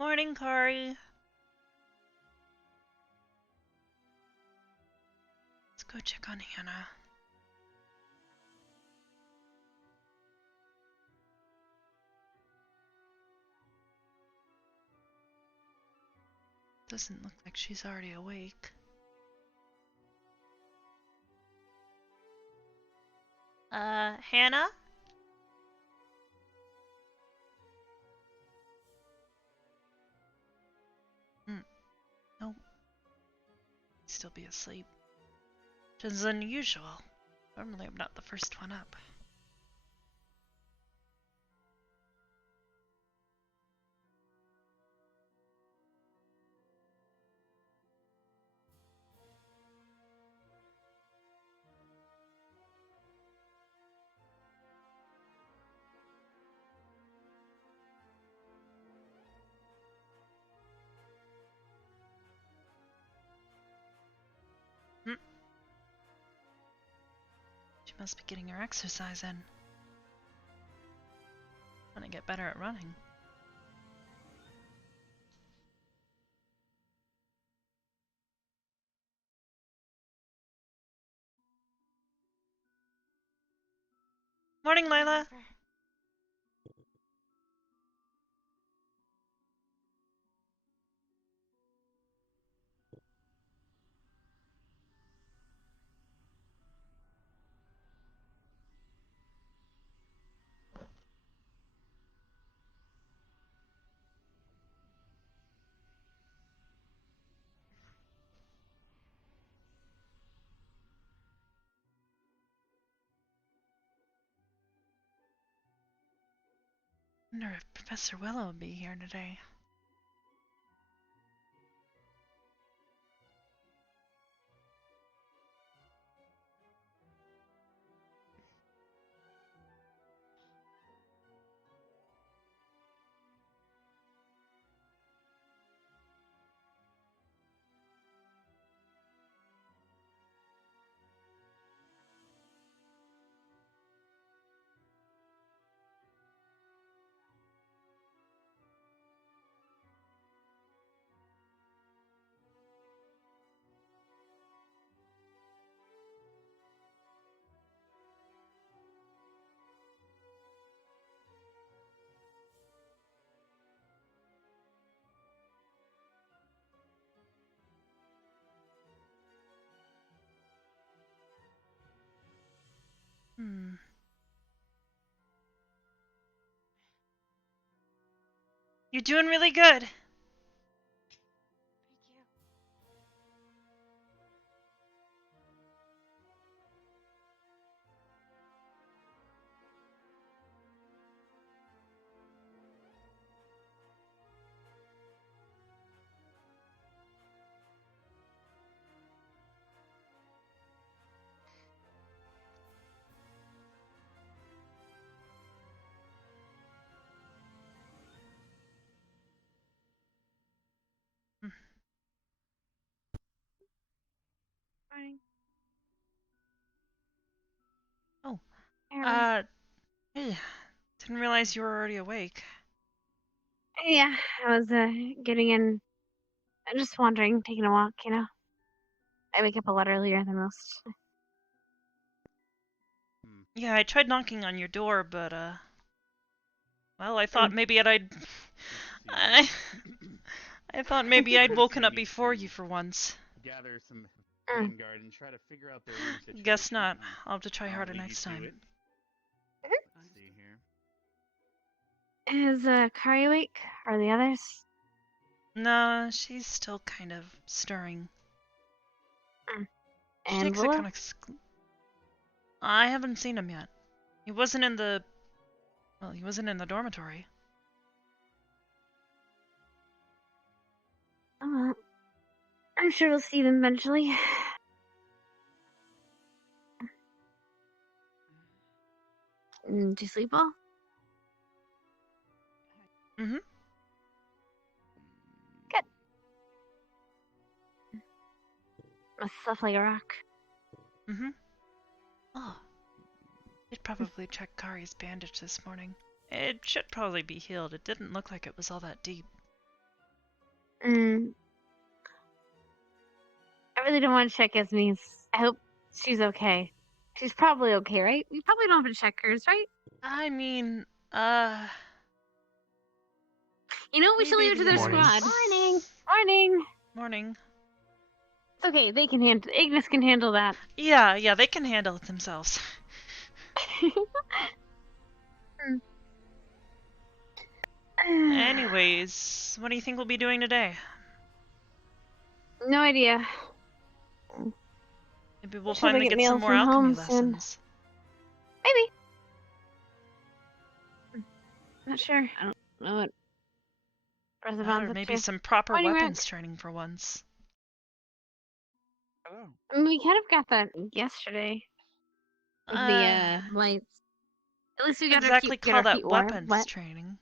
Morning, Kari. Let's go check on Hannah. Doesn't look like she's already awake. Hannah? No. Still be asleep. Which is unusual. Normally I'm not the first one up. She must be getting her exercise in. Want to get better at running. Morning, Lila. Wonder if Professor Willow will be here today. You're doing really good. Thank you. Morning. Oh. Hey. Hey. Didn't realize you were already awake. Yeah, I was getting in, just wandering, taking a walk, you know. I wake up a lot earlier than most. Yeah, I tried knocking on your door, but, well, I thought maybe I'd... I thought maybe I'd woken up before you for once. Gather some Mm. vanguard and try to figure out their room situation. Guess not. I'll have to try harder next time. Let's see here. Is Kari awake? Or the others? No, she's still kind of stirring. She And takes it Willow? kind of... I haven't seen him yet. He wasn't in the... Well, he wasn't in the dormitory. Oh, well. I'm sure we'll see them eventually. Do you sleep well? Mm-hmm. Good. Must stuff like a rock. Mm-hmm. Oh. You'd probably check Kari's bandage this morning. It should probably be healed. It didn't look like it was all that deep. Mm. I really don't want to check Esme's. I hope she's okay. She's probably okay, right? We probably don't have to check hers, right? I mean, You know, we should leave it to their Morning. squad. Morning. Morning. It's okay. They can handle. Ignis can handle that. Yeah, they can handle it themselves. Anyways, what do you think we'll be doing today? No idea. Maybe we'll Should I finally get get some mail more from alchemy home soon? lessons. Maybe. Not sure. I don't know what. That, President's or up maybe to. some proper Morning, weapons Rex. training for once. Hello. I mean, we kind of got that yesterday with the lights. At least we got exactly get call our that feet warm. weapons What? training.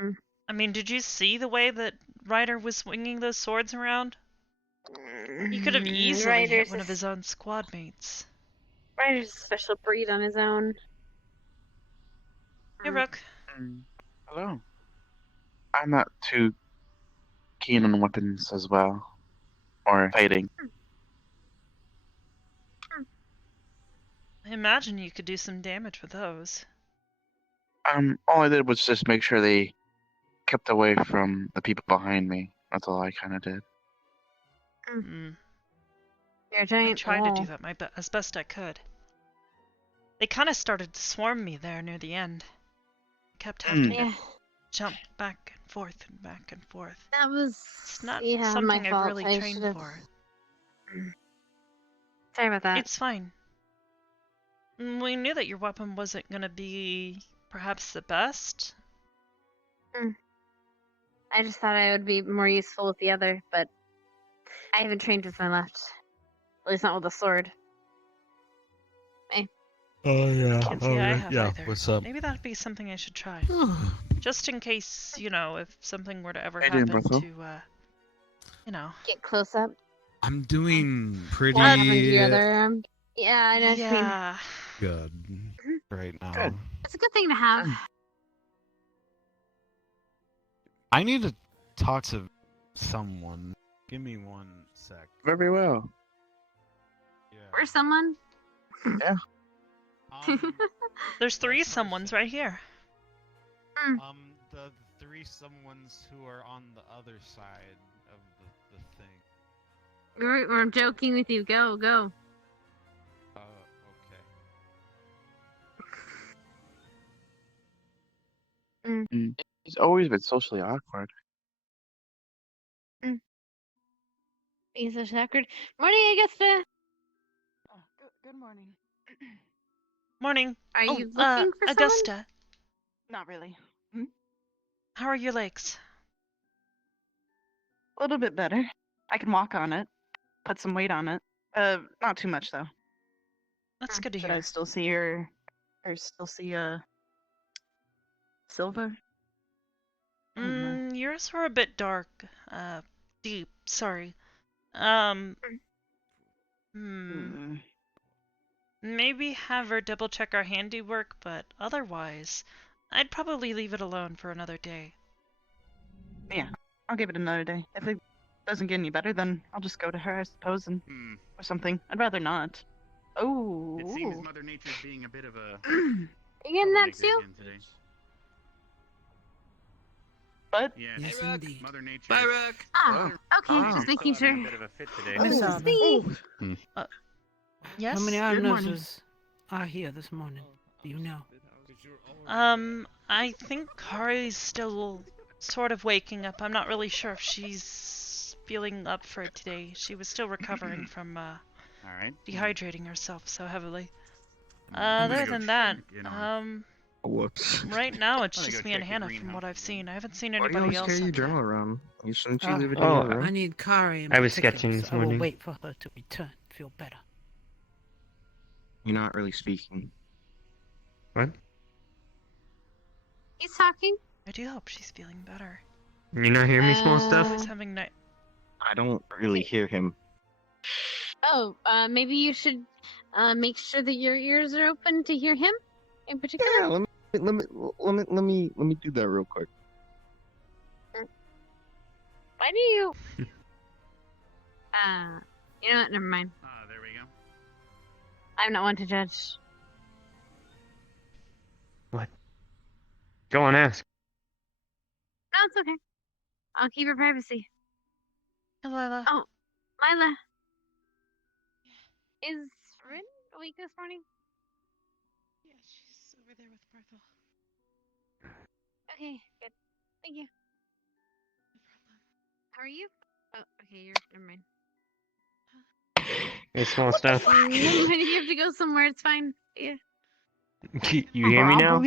Mm. I mean, did you see the way that Ryder was swinging those swords around? He could have easily hit one of his own squad mates. Ryder's a special breed on his own. Hey, Rook. Hello. I'm not too keen on weapons as well, or fighting. I imagine you could do some damage with those. All I did was just make sure they kept away from the people behind me. That's all I kind of did. Mm. You're a I giant tried to do wall. that as best I could. They kind of started to swarm me there near the end. I kept having to Yeah, jump back and forth and back and forth. that was It's not my something I've fault. really I trained should've- for. Sorry about that. It's fine. We knew that your weapon wasn't going to be perhaps the best. I just thought I would be more useful with the other, but I haven't trained with my left. At least not with a sword. Oh yeah. Can't say I have yeah. either. What's up? Maybe that'd be something I should try. Just in case, if something were to ever How you doing, happen Bertho? to, Get close up. I'm doing pretty What happened to your other Yeah, I know what you mean. Yeah. good right now. Good. It's a good thing to have. I need to talk to someone. Give me 1 sec. Very well. Yeah. Where's someone? There's three That's our someones thing. right here. The 3 someones who are on the other side of the thing. We're joking with you. Go. Okay. He's always been socially awkward. He's so awkward. Morning, Augusta. Oh, good morning. Morning. Are Oh, you looking for someone? Augusta, Not really. how are your legs? A little bit better. I can walk on it. Put some weight on it. Not too much though. That's good to Should I hear. still see her? Or still see Silva? Yours were a bit dark. Deep. Sorry. Maybe have her double check our handiwork, but otherwise, I'd probably leave it alone for another day. Yeah, I'll give it another day. If it doesn't get any better, then I'll just go to her, I suppose, and or something. I'd rather not. Oh. It seems Mother Nature's being a bit of a You getting that troublemaker too? again today. But Yes, Yes, indeed. Mother Nature. Bye, Rook. Oh, okay. Oh. Just making Still sure. having a bit of a fit today. Miss Oh, Arbor. sweet. Yes? How many Good morning. nurses are here this morning? Do you know? I think Kari's still sort of waking up. I'm not really sure if she's feeling up for it today. She was still recovering from All right. dehydrating herself so heavily. I'm gonna Other go than check that, in on- Whoops. right now it's I'm gonna just go me and check the Hannah from greenhouse what I've again. seen. I haven't seen Why do you anybody always else carry your up journal yet. around? You shouldn't you Ah, leave it oh, in your I room? need Kari in I was particular, sketching so this I will morning. wait for her to return. Feel better. You're not really speaking. What? He's talking. I do hope she's feeling better. You not hear me, small Always stuff? having night. I don't really hear him. Oh, maybe you should make sure that your ears are open to hear him in particular. Yeah, let me do that real quick. Why do you? You know what? Never mind. There we go. I'm not one to judge. Go on, ask. No, it's okay. I'll keep your privacy. Lila. Oh, Lila. Is Rin awake this morning? Yeah, she's over there with Barthel. Okay, good. Thank you. No problem. How are you? Oh, okay, you're. Never mind. Hey, small stuff. Never mind. If you have to go somewhere, it's fine. Yeah. You hear me now?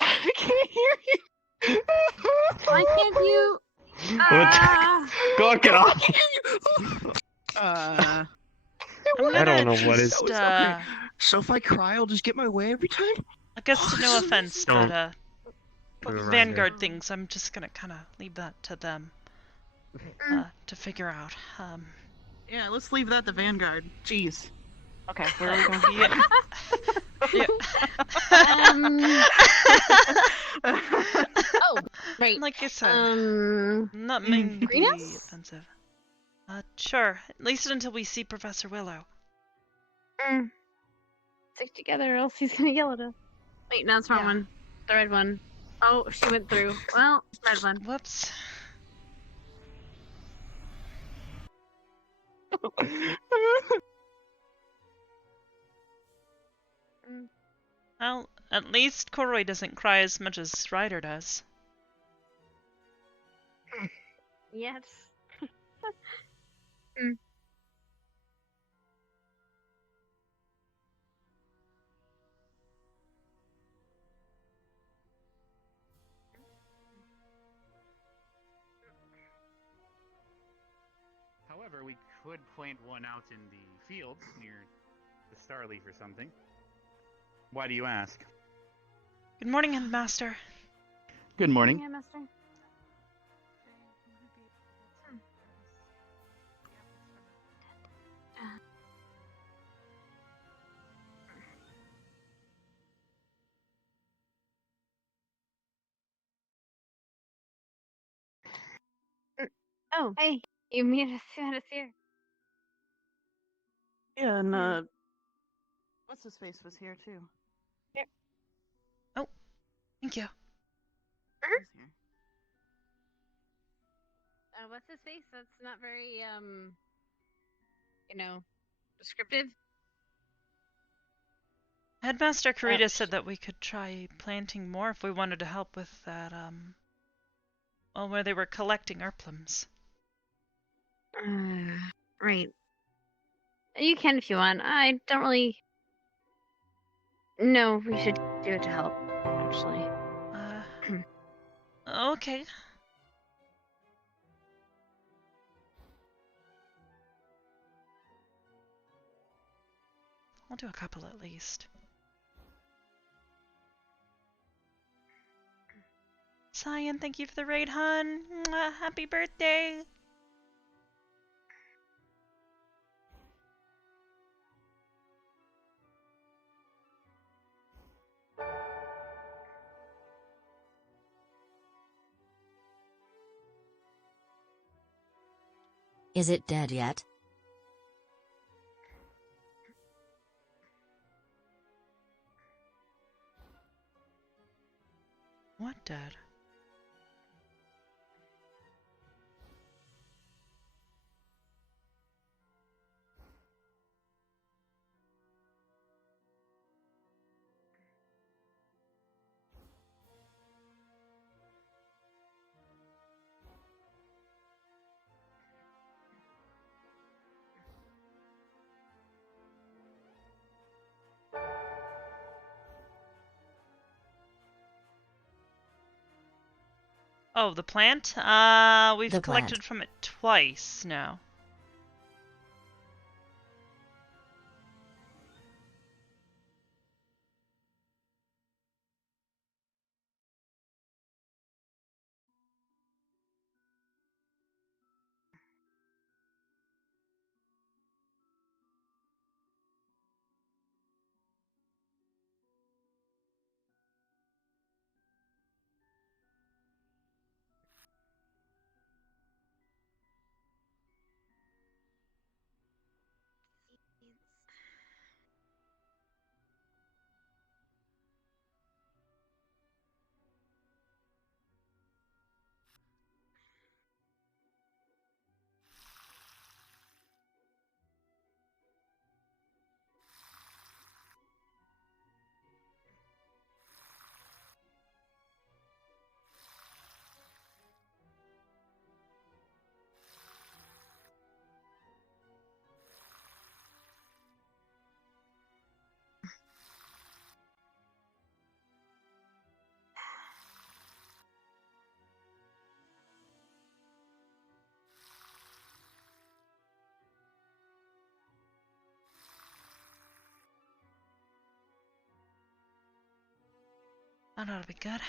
I can't hear you. Why can't you? What? Go on, get off! Uh, I don't know what is. so it's okay. So if I cry, I'll just get my way every time? I guess no offense, Don't. but Move around Vanguard things, I'm just gonna kind of leave that to them Mm. to figure out. Yeah, let's leave that to Vanguard. Jeez. Okay, where are we going? Yeah. Yeah. Oh, right. Like I said, not Mm. meaning to be Greenhouse? offensive. Sure. At least until we see Professor Willow. Stick together, or else he's gonna yell at us. Wait, no, it's the wrong Yeah. one. The red one. Oh, she went through. Well, red one. Whoops. Well, at least Corroy doesn't cry as much as Ryder does. Yes. However, we could plant one out in the fields near the Starleaf or something. Why do you ask? Good morning, Headmaster. Good morning. Yeah, Master. Oh, hey, you made us here. Yeah, and what's his face was here too. Thank you. He's here. What's his face? That's not very, descriptive. Headmaster Karita said that we could try planting more if we wanted to help with that, well, where they were collecting our plums. Right. You can if you want. I don't really know if we should do it to help, actually. Okay. I'll do a couple at least. Cyan, thank you for the raid, hun. Mwah, happy birthday. Is it dead yet? What dead? Oh, the plant? We've The collected plant. from it twice now. That ought to be good.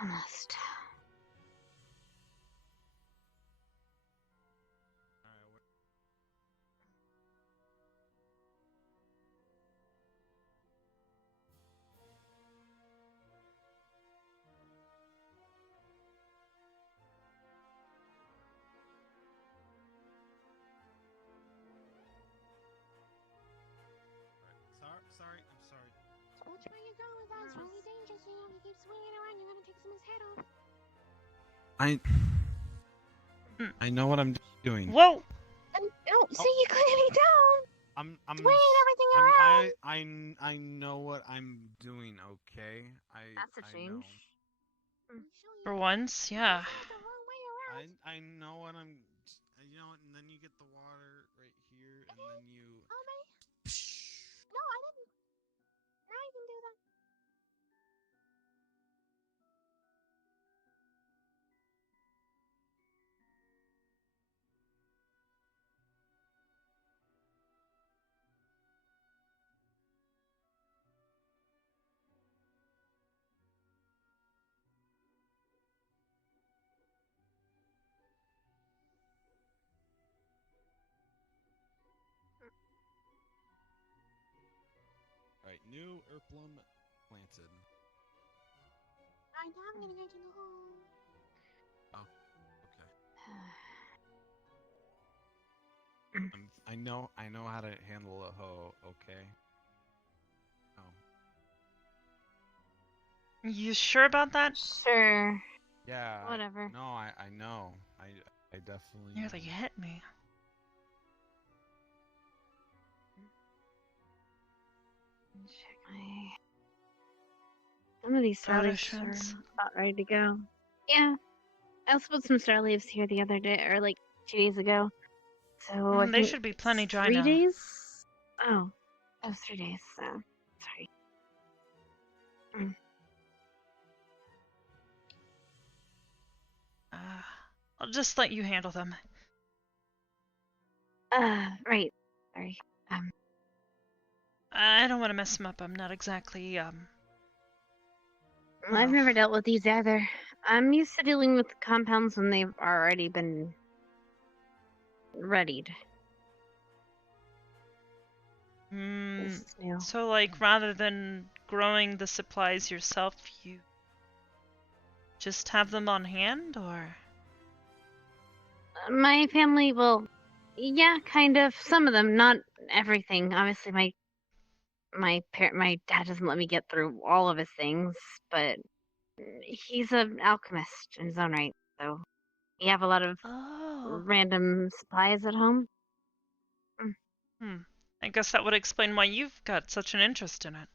Almost. Sorry, I'm sorry. Which way you going with that? It's really dangerous, you know. If you keep swinging around, you're gonna take someone's head off. I know what I'm doing. Whoa! No, see, you clearly don't. I'm Swinging everything around. I know what I'm doing, okay? That's a change. For once, yeah. I know what I'm, you know, and then you get the water right here, and then you. Oh, my. No, I didn't. Now you can do that. Alright, new Erplum planted. Alright, now I'm gonna go to the hole. Oh, okay. I know how to handle a hoe, okay? Oh. You sure about that? Sure. Yeah. Whatever. No, I know. I definitely. Nearly hit me. Check my. Some of these star leaves are Assurance. about ready to go. Yeah. I also put some star leaves here the other day, or like 2 days ago. So I They think should be plenty dry 3 now. days? Oh. That was 3 days, so. Sorry. I'll just let you handle them. Right. Sorry. I don't want to mess them up. I'm not exactly, Well, I've never dealt with these either. I'm used to dealing with compounds when they've already been readied. This is new. So, like, rather than growing the supplies yourself, you just have them on hand, or? My family, well, yeah, kind of. Some of them, not everything. Obviously, my dad doesn't let me get through all of his things, but he's an alchemist in his own right, so we have a lot of random supplies at home. I guess that would explain why you've got such an interest in it.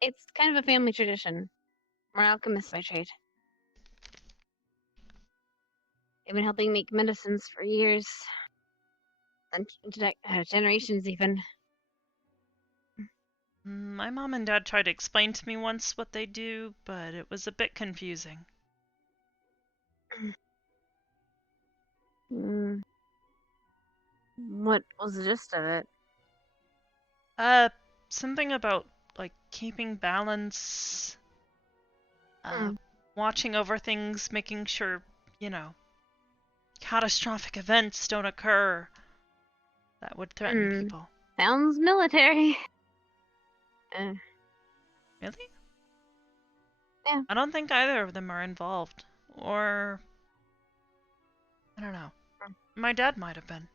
It's kind of a family tradition. We're alchemists by trade. They've been helping make medicines for years. And generations, even. My mom and dad tried to explain to me once what they do, but it was a bit confusing. What was the gist of it? Something about, like, keeping balance, watching over things, making sure, you know, catastrophic events don't occur that would threaten people. Sounds military. Really? Yeah. I don't think either of them are involved. Or, I don't know. My dad might have been.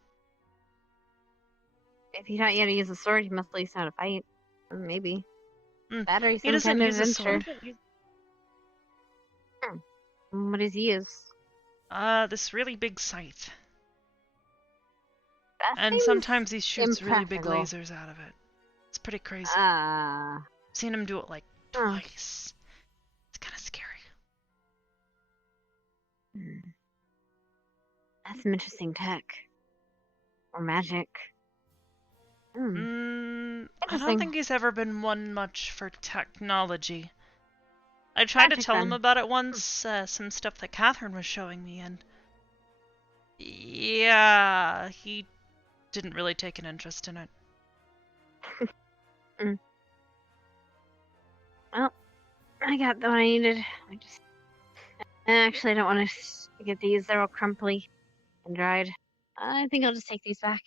If he taught you how to use a sword, he must at least know how to fight. Maybe. Battery, He doesn't kind of use a adventure. sword. What does he use? This really big scythe. That And seems sometimes he shoots really big impractical. lasers out of it. It's pretty crazy. Ah. I've seen him do it like twice. It's kind of scary. That's some interesting tech. Or magic. Hmm. I don't Interesting. think he's ever been one much for technology. I tried to Tragic, tell him then. about it once, some stuff that Catherine was showing me, and yeah, he didn't really take an interest in it. Well, I got the one I needed. Actually, I don't want to get these. They're all crumply and dried. I think I'll just take these back.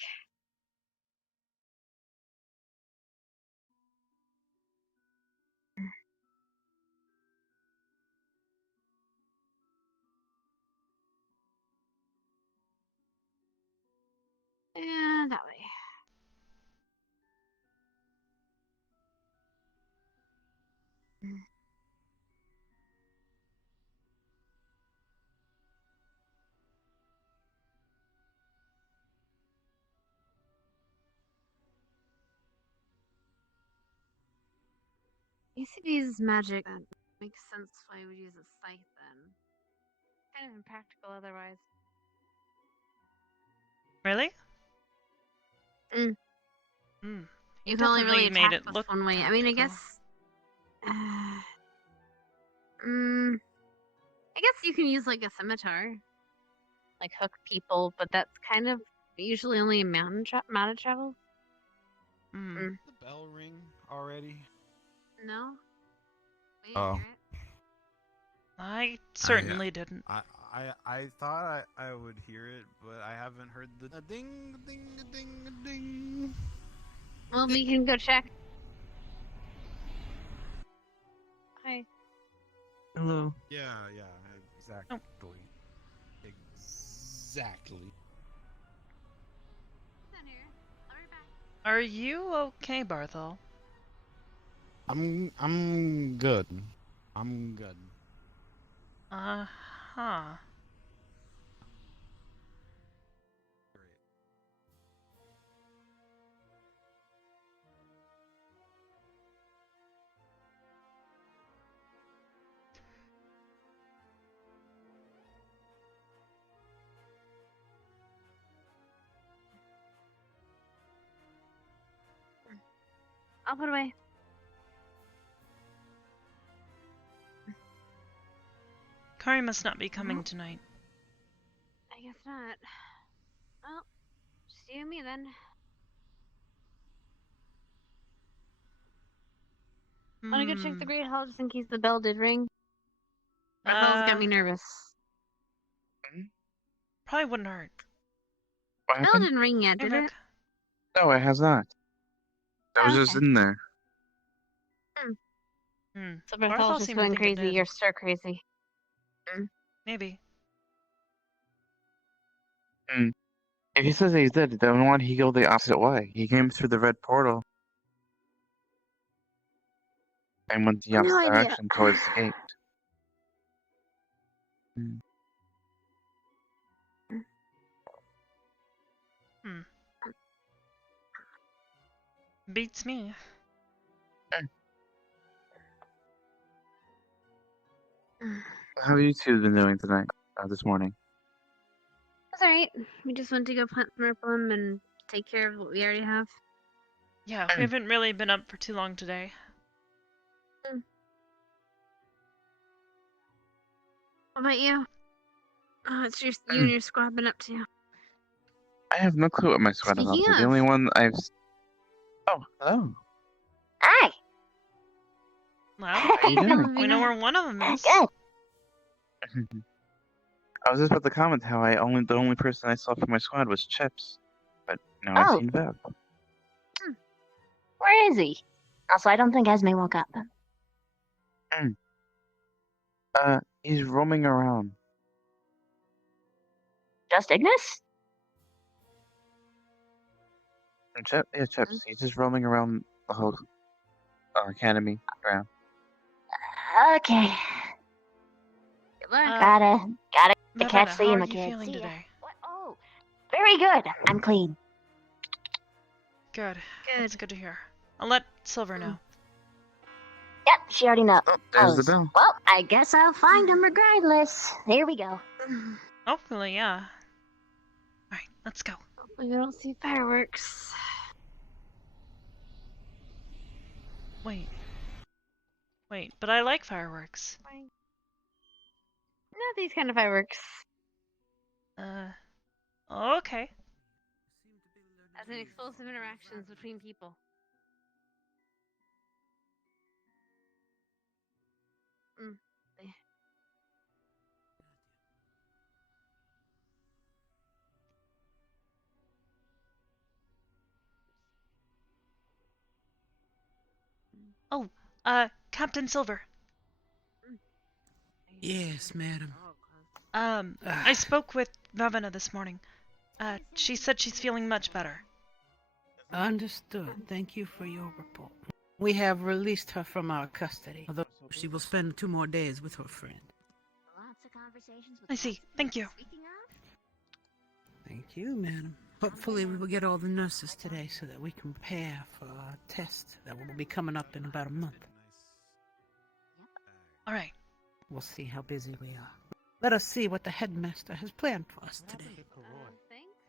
Yeah, that way. ACB's magic. That makes sense why I would use a scythe then. Kind of impractical otherwise. Really? Mm. He You can only definitely really made attack it with look one way. I mean, I practical. guess. I guess you can use like a scimitar, like hook people, but that's kind of usually only a mountain travel. Mm. The bell ring already? No. We Oh. didn't hear it. I certainly didn't. I thought I would hear it, but I haven't heard the ding ding ding ding. Well, we can go check. Hi. Hello. Yeah, exactly. Exactly. Down here. I'll be right back. Are you okay, Barthol? I'm good. I'm good. Uh-huh. I'll put away. Kari must not be coming tonight. I guess not. Well, just you and me then. Wanna go check the Great Hall just in case the bell did ring? That bell's got me nervous. Probably wouldn't hurt. What Bell happened? didn't ring yet, Hey, did Rick. it? No, it has not. That was just Okay. in there. So Barthol Barthol's just seemed to going think it crazy. did. You're stir crazy. Maybe. If he says he's dead, then why did he go the opposite way? He came through the red portal and went the No opposite idea. direction towards the gate. Beats me. How have you two been doing tonight? This morning? That's alright. We just went to go plant some Merplum and take care of what we already have. Yeah, we haven't really been up for too long today. What about you? What's you and your squad been up to? I have no clue what my squad is up Speaking to. The of- only one I've... Oh, hello. Hi. Well, How you doing? we know where one of them is. Good. I was just about to comment how the only person I saw from my squad was Chips, but now I've Oh. seen Bev. Where is he? Also, I don't think Esme woke up. He's roaming around. Just Ignis? And Chips. He's just roaming around the whole academy around. Okay. Good luck. Gotta Bebetta, catch how seeing are the you kids. feeling See ya. today? What? Oh, very good. I'm clean. Good. Good. That's good to hear. I'll let Silver know. Yep, she already knows. Oh, there's the bell. Well, I guess I'll find him regardless. Here we go. Hopefully, yeah. Alright, let's go. Hopefully we don't see fireworks. Wait. Wait, but I like fireworks. Not these kind of fireworks. Okay. As in explosive interactions between people. Oh, Captain Silver. Yes, madam. I spoke with Ravana this morning. She said she's feeling much better. Understood. Thank you for your report. We have released her from our custody, although she will spend 2 more days with her friend. I see. Thank you. Thank you, madam. Hopefully we will get all the nurses today so that we can prepare for a test that will be coming up in about a month. Alright. We'll see how busy we are. Let us see what the headmaster has planned for us today.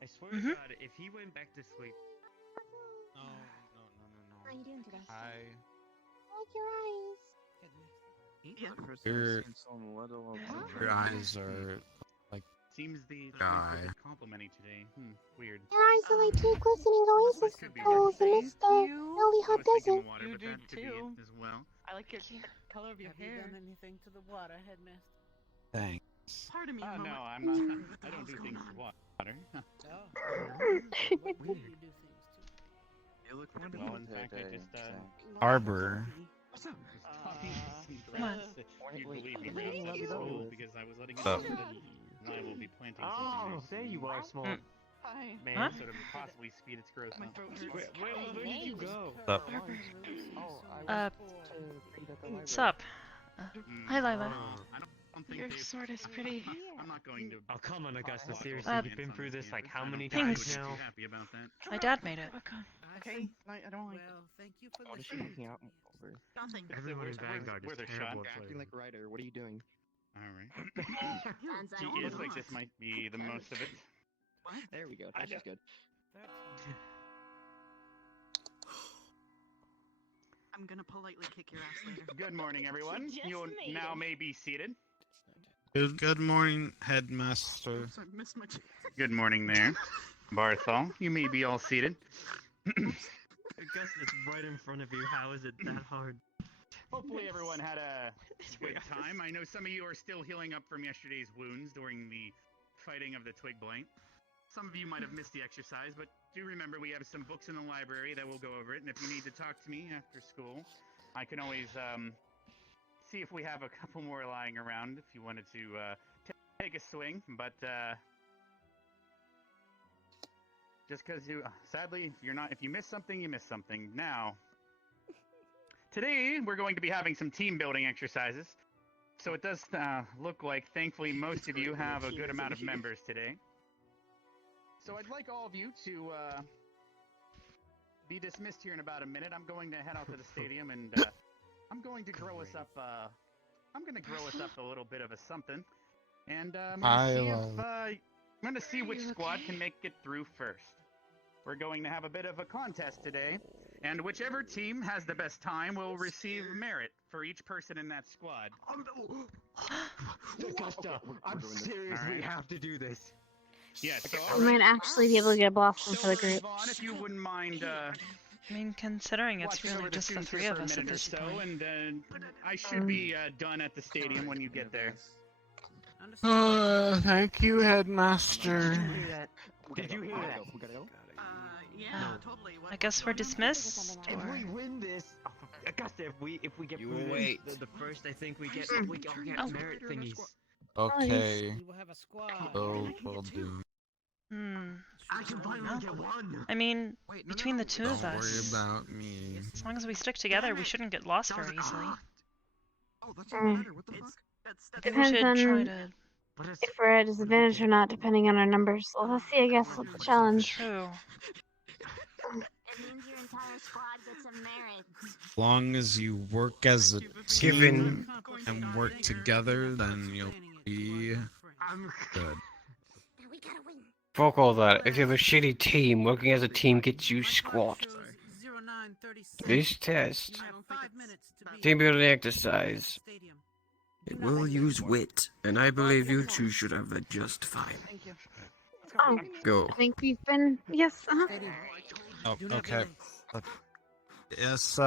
I swear to God, if he went back to sleep. No. How are you doing today? Hi. I like your eyes. Your eyes are like. Seems the Guy. is complimenting today. Weird. Your eyes are like two glistening oasis pools amidst the belly hot desert. Water, You but do that could be too. it as well. I like your the color of your Have you hair. done anything to the water, headmaster? Thanks. Pardon me, Oh Mama. no, I'm not. I don't do things to water. Where do you do things to? You look wonderful. Well, in fact, I just Arbor. was talking to some Come on. friends that you believe me, Ralph, at school because I was letting you Sup? know that I will be planting something There you are, small Hi. man. Huh? Sort of possibly speed its growth My up. throat hurts. Where did you go? Sup? Sup? Hi, Lila. I don't think Your they've- sword is pretty. I'm not going to. Oh, come on, Augusta. walk Seriously, all you've been on through this like how many Thanks. times I'm now? too happy about that. My dad made it. Okay, I don't like Well, thank you for What is she listening. looking out for? nothing. Everyone in Where's- Vanguard where's is their terrible shot? at Acting like a writer. What are you doing? All right. Turns out It you're looks like not. this might be the most of it. There we go. That's just good. I'm gonna politely kick your ass later. Good morning, everyone. Just You made now it. may be seated. Good morning, headmaster. Oops, I missed my. Good morning there, Barthol. You may be all seated. Augusta, it's right in front of you. How is it that hard? Hopefully everyone had a good time. I know some of you are still healing up from yesterday's wounds during the fighting of the twig blight. Some of you might have missed the exercise, but do remember we have some books in the library that will go over it, and if you need to talk to me after school, I can always see if we have a couple more lying around if you wanted to take a swing, but just because you, sadly, if you miss something, you miss something. Now, today we're going to be having some team building exercises, so it does look like, thankfully, most of you have a good amount of members today. So I'd like all of you to be dismissed here in about a minute. I'm going to head out to the stadium, and I'm going to grow us up. I'm going to grow us up a little bit of a something, and I'm going to see which squad can make it through first. We're going to have a bit of a contest today, and whichever team has the best time will receive merit for each person in that squad. Augusta, I'm serious. All right. We have to do this. Yeah, so We might actually be able to get a blossom for the group. Vaughn, if you wouldn't mind I mean, considering it's watching really over just the students here three of for a us at minute or this so, point. and I should be done at the stadium when you get there. Thank you, headmaster. Did you hear that? We gotta go. Yeah, totally. What, I guess we're dismissed, If or... we win this, Augusta, if we get You promoted, wait. the first I think we get Oh. merit thingies. Okay. We will have a squad. So will do. I can finally get one. I mean, between the two of Don't worry us, about me. as long as we stick together, we shouldn't get lost very easily. Oh, that's Mm. better. What the fuck? I think we Depends should on try to... What is? if we're at a disadvantage or not, depending on our numbers. Well, let's see, I guess, what's the challenge. True. It means your entire squad gets a merit. As long as you work as a team and work together, then you'll be I'm good. Now we gotta win. Fuck all that. If you have a shitty team, working as a team gets you squat. This test Team building exercise. It will use wit, and I believe you two should have that just fine. Thank you. Oh, Go. I think we've been. Yes. Oh, okay. Yes,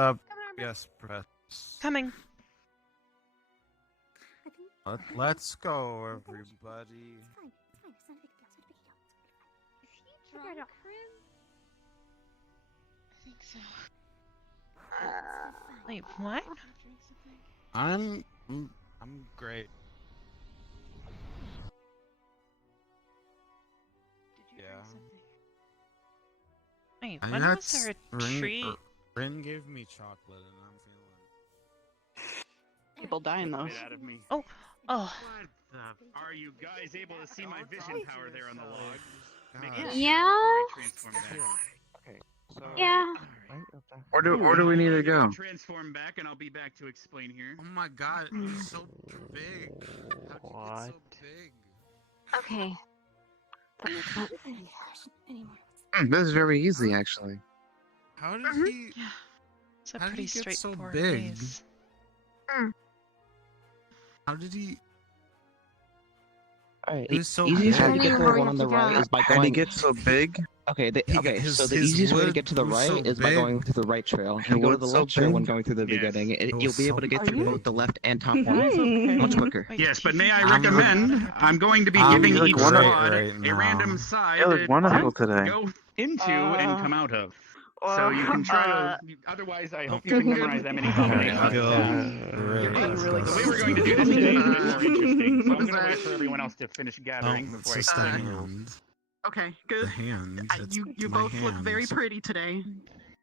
yes, press. Coming. Let's go, everybody. Drunk? I think so. Wait, what? I'm great. Yeah. Wait, I when got was there a treat? Rin gave me chocolate, and I'm feeling. People die in those. Get out of me. Oh. What the? Are you guys able to see my vision power there on the log? Making sure Yeah. before I transform back. Okay. So. Yeah. Where do we need to go? Transform back, and I'll be back to explain here. Oh my god, it's so big. How did you get so big? Okay. This is very easy, actually. How did he? It's a How did pretty he get so straightforward big? maze. How did he? Alright, It was so easiest way to big. get to the one on the right is by And he going. gets so big. Okay, His so the easiest way to wood get to the was right so is by big. going through the right trail. If His you go to wood's the so left trail when big? going through the Yes. beginning, It you'll was be so able to get through big. both the left and top one Okay. much quicker. Wait, Yes, but did may you I have- recommend? I'm going to be I'm giving look each wonderful squad right a now. random side You look to wonderful today. go into and come out of. So you can try to. Otherwise, I hope you can memorize that many combinations. I feel You're being really The way good. we're going to do this today is a bit more interesting, so I'm going to wait for everyone else to finish gathering Oh, it's before I just the explain the rules. hand. Okay, The good. hand. It's You my both look very hands. pretty today.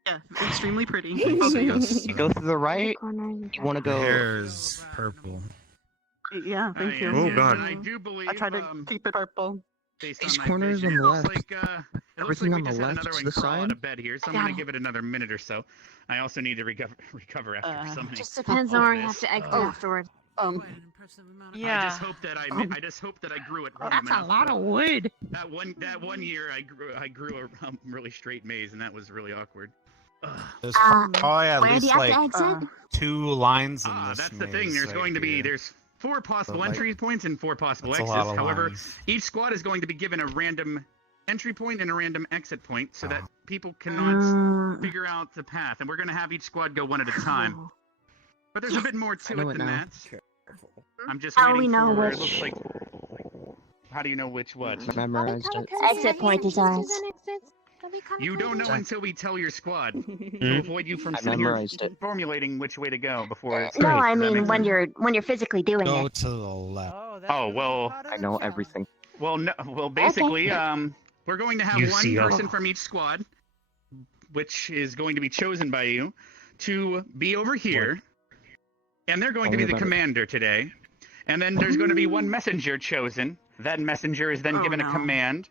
Yeah, extremely pretty. Thanks, Okay. yes. You go through the right. You want to My go. hair is purple. Yeah, thank you. Yes, Oh, yes, God. and I do believe, I try to keep it purple. based These on my corners vision, on the it looks left. like, it looks Everything like on we the just had left another to one the crawl out side. of bed here, so I'm Got going to it. give it another minute or so. I also need to recover after so many. Just depends on where you have to exit afterward. Um, Quite an impressive amount of Yeah. I just hope that I grew it random That's a enough, lot but of wood. That one year I grew a really straight maze, and that was really awkward. Ugh. There's Um, probably at where do least you have like to exit? 2 lines in this That's the maze thing. There's right going to be here. there's 4 possible like, entry points and 4 possible That's a exits. lot of However, lines. each squad is going to be given a random entry point and a random exit point, so that Oh. people cannot figure out the path. And we're going to have each squad go one at a time. But there's a bit more I to know it it than now. that. I'm just How do waiting we know for. which- It looks like. How do you know which what? Memorized it. Exit point designs. You don't know until we tell your squad to avoid you from I sitting here memorized it. formulating which way to go before. It's No, I Does that mean make when sense? you're physically doing Go it. to the left. Oh well. I know everything. Well, no. Well, basically, we're going to have one person from each squad, which is going to be chosen by you, to be over here, and they're going to be the commander today. And then there's going to be one messenger chosen. That messenger is then given a command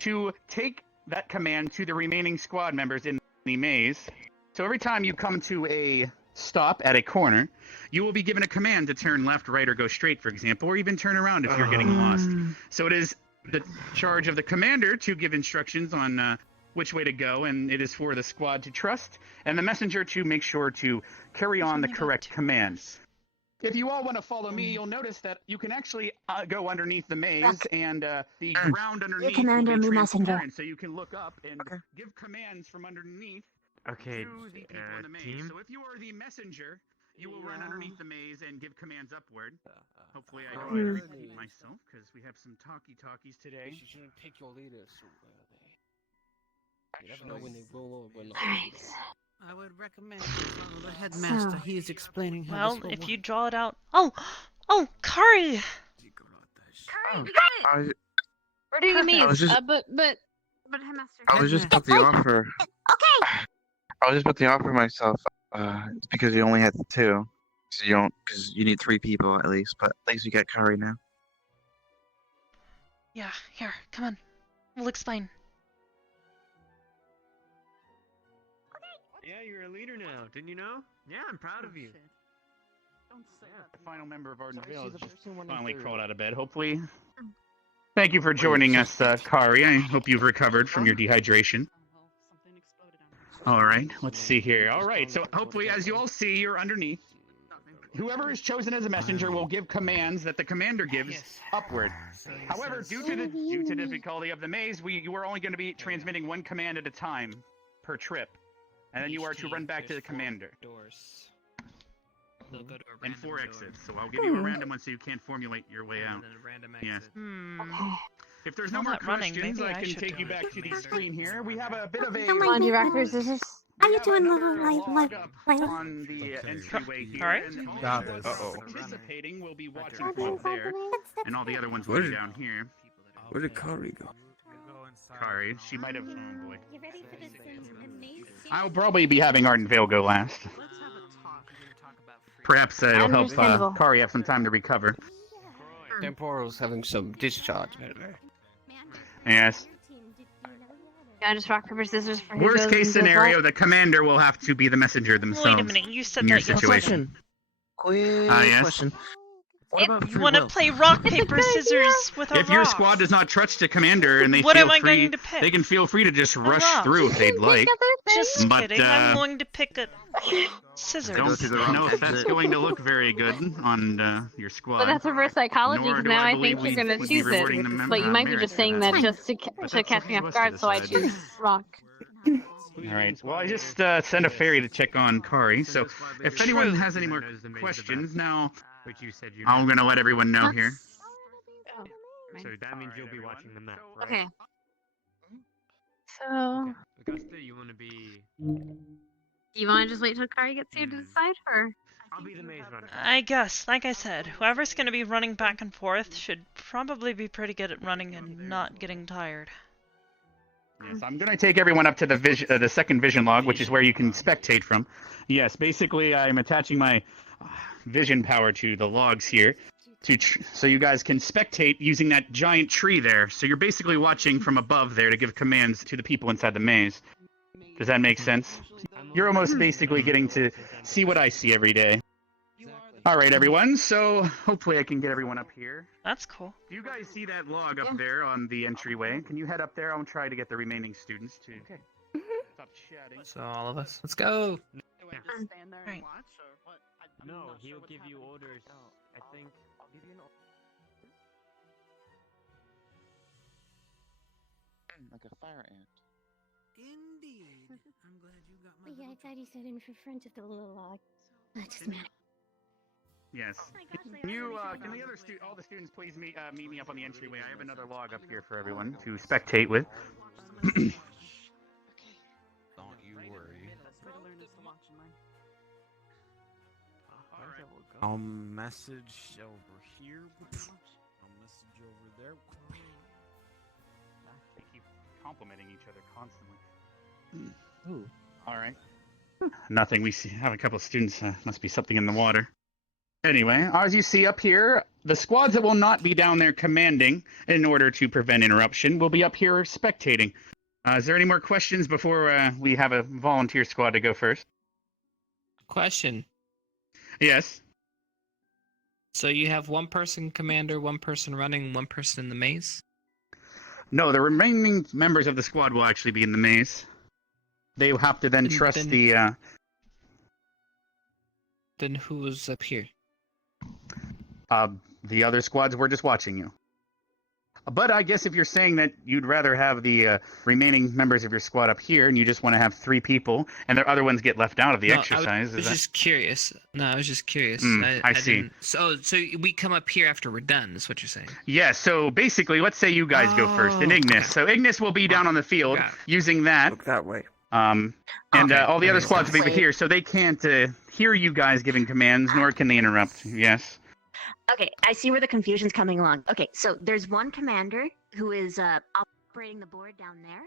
to take that command to the remaining squad members in the maze. So every time you come to a stop at a corner, you will be given a command to turn left, right, or go straight, for example, or even turn around if you're getting lost. So it is the charge of the commander to give instructions on which way to go, and it is for the squad to trust, and the messenger to make sure to carry on the correct commands. If you all want to follow me, you'll notice that you can actually go underneath the maze, and the ground underneath commander, will be me messenger. transparent, so you can look up and give commands from underneath Okay, to the people in the maze. team. So if you are the messenger, you will run underneath the maze and give commands upward. Hopefully I Oh, don't yeah. repeat myself, because we have some talkies today. You shouldn't pick your leaders so well. You never know when they roll over. Alright. I would recommend you follow the headmaster. So- He is explaining how Well, this will if work. you draw it out. Oh, Kari. Where do you mean? I was just- But headmaster. I was just about the offer. Okay. I was just about to offer myself. It's because you only had 2. So you don't, because you need 3 people at least. But at least you got Curry now. Yeah, here, come on. We'll explain. Yeah, you're a leader now, didn't you know? Yeah, I'm proud of you. The final member of Arden Sorry, Vale see has the just person when finally they're- crawled out of bed, hopefully. Thank you for joining us, Kari. I hope you've recovered from your dehydration. All right, let's see here. All right, so hopefully, as you all see, you're underneath. Whoever is chosen as a messenger will give commands that the commander gives upward. However, due to difficulty of the maze, you are only going to be transmitting one command at a time per trip, and then you are to run back to the commander. Doors. They'll go to a And random 4 door. exits, so I'll give you a random one so you can't formulate your way out. And then a random Yes. exit. If there's no All more that running, questions, maybe I I can should take do you it. back to the screen here. We have a bit of a Come on, you rock, paper, scissors. How you doing, another little log light? up on the entryway here. All right. And all Got the this. people participating will be watching from up there, and all the other ones will Where be did- down here. Where did Kari go? Kari, she might have. Oh boy. You ready for this amazing? I'll probably be having Arden Vale go last. Perhaps it'll help Understandable. Kari have some time to recover. Temporal's having some discharge. Yes. Yeah, just rock, paper, scissors for who Worst goes case and does scenario, what. the commander will have to be the messenger themselves. Wait a minute, you said in your that yourself. situation. Quick yes. question. What about You free want to will? play rock, paper, scissors with a If your rock. squad does not trust the commander and they What feel am I free, going to pick? they can feel free to just rush rock. through if they'd like. Just But, kidding, I'm uh, going to pick a scissors. Go Don't through the wrong know if that's exit. going to look very good on your squad. But that's reverse psychology, Nor because do now I I believe think we you're going to would be choose rewarding it. the But you might be merit just for saying that. that just to But to that's catch me okay, off let's guard, so I decide. choose rock. All right. Well, I just sent a ferry to check on Kari. So if anyone has any more questions, now I'm gonna let everyone know here. So that means you'll be watching the map, right? Okay. So, Augusta, you want to be... do you want to just wait till Kari gets here to decide, or? I'll be the maze runner. I guess, like I said, whoever's going to be running back and forth should probably be pretty good at running and not getting tired. Yes, I'm gonna take everyone up to the second vision log, which is where you can spectate from. Yes, basically I'm attaching my vision power to the logs here, so you guys can spectate using that giant tree there. So you're basically watching from above there to give commands to the people inside the maze. Does that make sense? You're almost basically getting to see what I see every day. Alright everyone, so hopefully I can get everyone up here. That's cool. Do you guys see that log up there on the entryway? Can you head up there? I'll try to get the remaining students to stop chatting. So all of us, let's go. Stand there Right. and watch, or what? No, he'll give you orders. I think... I'll give you an like a fire ant. Indeed. I'm glad you got my. But yeah, I thought he said in front of the little log. That doesn't matter. Yes. Can you, can the other all the students please meet me up on the entryway? I have another log up here for everyone to spectate with. Don't you worry. I'll message over here. I'll message over there. They keep complimenting each other constantly. Ooh. All right. Nothing. We have a couple of students. Must be something in the water. Anyway, as you see up here, the squads that will not be down there commanding in order to prevent interruption will be up here spectating. Is there any more questions before we have a volunteer squad to go first? Question. Yes. So you have one person commander, one person running, one person in the maze? No, the remaining members of the squad will actually be in the maze. They will have to then trust the... Then who was up here? The other squads were just watching you. But I guess if you're saying that you'd rather have the remaining members of your squad up here, and you just want to have 3 people, and the other ones get left out of the exercise, I was just curious. No, I was just curious. I see. didn't- So we come up here after we're done, is what you're saying? Yeah, so basically, let's say you guys go first, and Ignis. Okay. So Ignis will be down on the field using that. Look that way. And all the other squads will be here, so they can't hear you guys giving commands, nor can they interrupt. Yes. Okay, I see where the confusion's coming along. Okay, so there's one commander who is operating the board down there.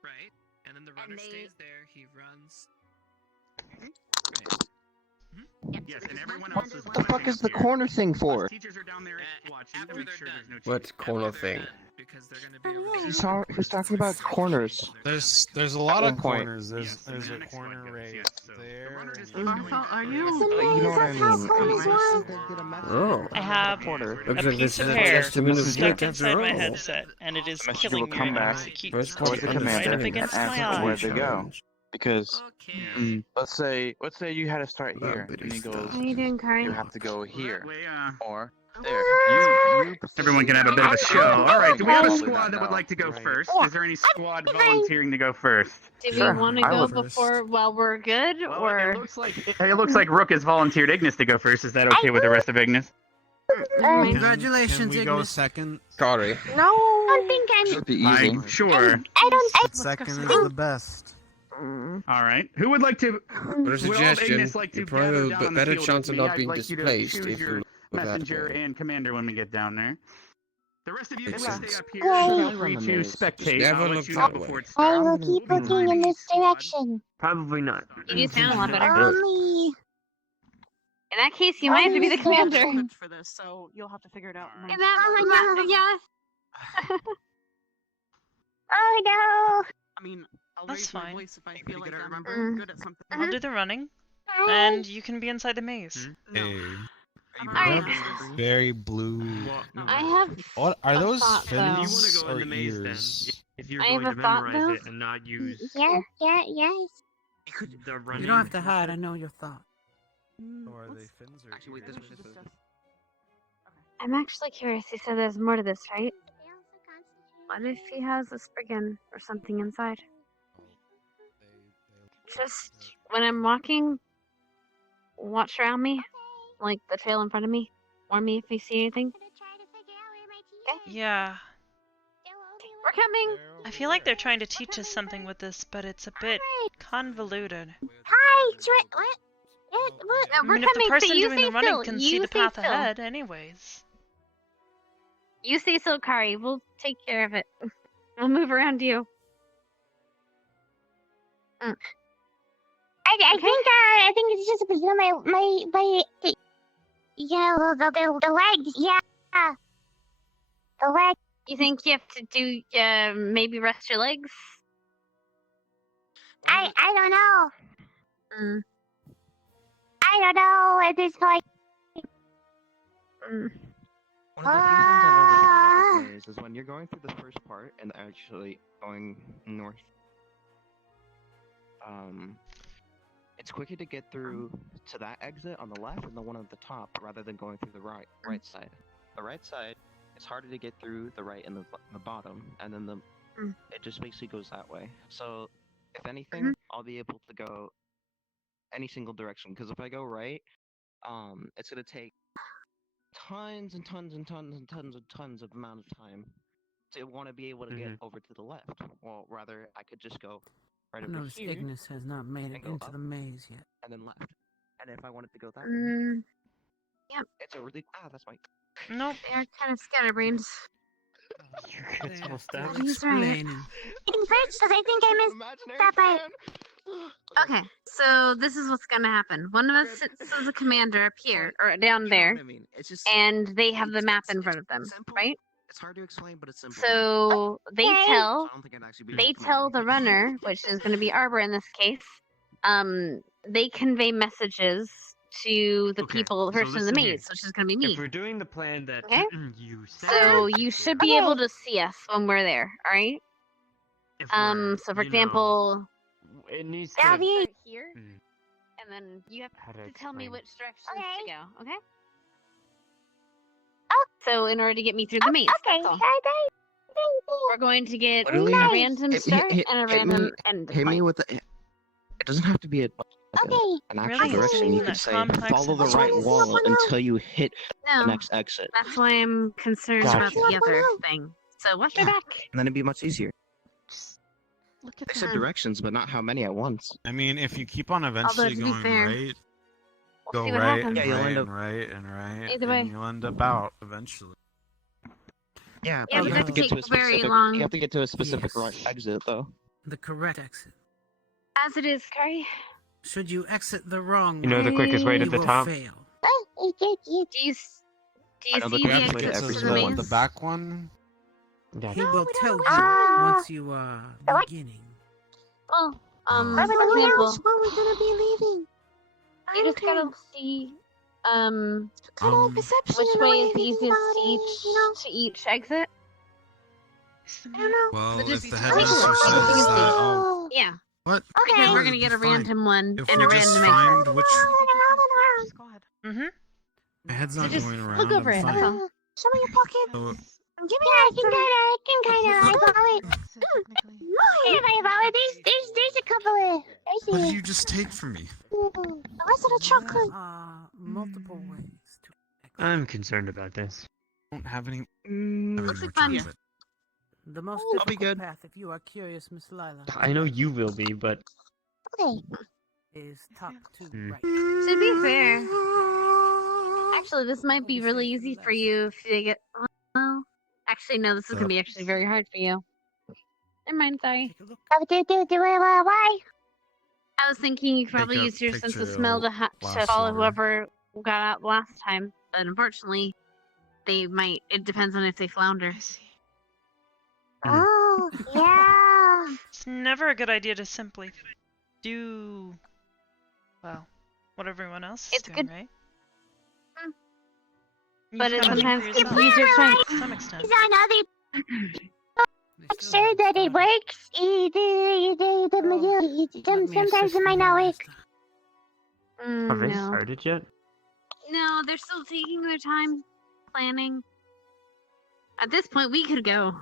Right. And then the runner stays there. He runs. Yes, and everyone else is What the fuck is the corner thing for? Teachers are down there watching to make sure there's no What corner thing? Because they're gonna be He's talking about corners. There's a lot At of one point. corners. There's a corner right there. Are you? You know what I mean? Oh. I have Corner. Looks a like piece this of is a hair testament of stuck Smith inside after my all. headset, and it is The messenger killing will me come right now back because it keeps First towards the part right commander up and against ask my where eye. they go. Because let's say you had to start here, and he goes, How you doing, Kari? you have to go here, or there. Everyone can have a bit of a show. All right, do we have a squad that would like to go first? Is there any squad volunteering to go first? Do we want to go before while we're good, or? It looks like Rook has volunteered Ignis to go first. Is that okay with the rest of Ignis? Congratulations, Can we go Ignis. second? Sorry. No, I don't think I'm. Should be easy. Sure. Second is the best. All right. Who would like to? For a would all of suggestion, Ignis like to you gather probably down have on a the better field chance with of me? not I'd being like you to displaced choose if your you go that messenger way. and commander when we get down there. The rest of you can Makes stay sense. up here. Okay. Feel free to spectate. never I'll look let you know that before way. it I starts. will keep looking in this direction. Probably not. You do sound a lot better. Only. In that case, you might have to be the commander. For this, so you'll have to figure it out. In that, yeah. Oh no. I mean, I'll That's raise my fine. voice if I feel like I'm good at something. I'll do the running, and you can be inside the maze. Hey. Alright. Very blue. I have. What are a those thought, though. You want fins to go in or the maze ears? then, if you're I have going to a thought, memorize though. it and not use Yes. the running. You don't have to hide. I know your thought. Or are they fins or Actually, wait, this ears? is I'm actually curious. You said there's more to this, right? What if he has a spriggan or something inside? Just when I'm walking, watch around me, like the trail in front of me. Warn me if you see anything. Yeah. We're coming. I feel like they're trying to teach us something with this, but it's a bit convoluted. Hi. What? No, I we're mean, if the coming. person so you doing stay the running still. can you see the stay path still. ahead, anyways. You stay still, Kari. We'll take care of it. We'll move around you. I think it's just because of my the legs. Yeah. The legs. You think you have to do maybe rest your legs? I don't know. Mm. I don't know at this point. Mm. One of the few things I know about this maze is when you're going through the first part and actually going north. It's quicker to get through to that exit on the left and the one at the top rather than going through the right side. The right side, it's harder to get through the right and the bottom, and then it just basically goes that way. So, if anything, I'll be able to go any single direction. Because if I go right, it's gonna take tons and tons and tons and tons and tons of amount of time to want to be able to get over to the left. Well, rather, I could just go right I over noticed here Ignis has not made it and go into up the maze yet. and then left. And if I wanted to go that way, Yep. it's a really that's my. Nope. They're kind of scatterbrained. It's almost done. He's right. Explaining. First, because I think I missed that part. Okay, so this is what's gonna happen. One of us sits as a commander up here or down there, I mean, it's just and they have the map in front of them, right? it's hard to explain, but it's simple. So they Okay. tell I don't think I'd actually be they tell the runner, which is going to be Arbor in this case. They convey messages to the people, the person in the listen here. maze, which is going to be me. If we're doing the plan that Okay. you said, So you should be able to see us when we're there. All right. if we're, So for you know, example, it needs I'll to. be right here, Mm. and then you have How to to tell me explain. which direction to go. Okay. Oh. So in order to get me through the maze, Okay. that's all. Thank you. We're going to get Literally, a random hit- start hit- and a hit random me- end. Hit me point. with the. It doesn't have to be Okay. an actual Really? direction. You Isn't could that say complex follow the and right Which one is wall the one until you hit No, the next exit, that's why I'm concerned about Gotcha. the other thing. So watch your Yeah. back. and then it'd be much easier. Look at They said that. directions, but not how many at once. I mean, if you keep on eventually to be going fair, right, We'll go see what right happens. and Yeah, you'll right end and up- right and right, Either way. and you'll end up out eventually. Yeah, Yeah, but but you that have to get to a takes very specific. long. You have to get to a specific Yes. exit, though. The correct exit. As it is, Kari. Should you exit the wrong You know the quickest way to you the will top? fail. Oh, Do you I see know the the quickest You have to way exit to get every to to the single the, one. maze? the back one. Yeah. He will tell you Ah. once you are What? beginning. Well, for Where example, else were we gonna be leaving? you just gotta see Perception which in the way way is of the easiest anybody, to each exit. I don't know. Well, So just if the take a headmaster look. says See what you can that, see. I'll Yeah. What? Because Okay. we're gonna get a random one If and we a just random exit. find which Mm-hmm. my head's So not just going around, look over I'm it. That's fine. all. Show me your pocket. So, Give me I can kind of eyeball it. If I eyeball it, there's a couple of. what did There's you just take from me? the rest of the chocolate. There are multiple ways to. I'm concerned about this. I don't have any. Have Looks any like more fun. chocolate. The most I'll be difficult good. path, if you are curious, Miss Lila, I know you will be, but Okay. is top to Hmm. right. To be fair, actually, this might be really easy for you if you get. Well, actually, no. This is gonna be actually very hard for you. Never mind. Sorry. Take a look. Why? I was thinking you could probably Take a use your sense picture of of smell to last follow water. whoever got out last time, but unfortunately, they might. It depends on if they flounder. Oh, yeah. It's never a good idea to simply do, well, what everyone else is It's doing, good. right? But You've it's gotta think sometimes for good yourself, to use your strength. to some extent. He's on other. I'm sure that it works. Sometimes it might not work. have they No. started yet? No, they're still taking their time planning. At this point, we could go.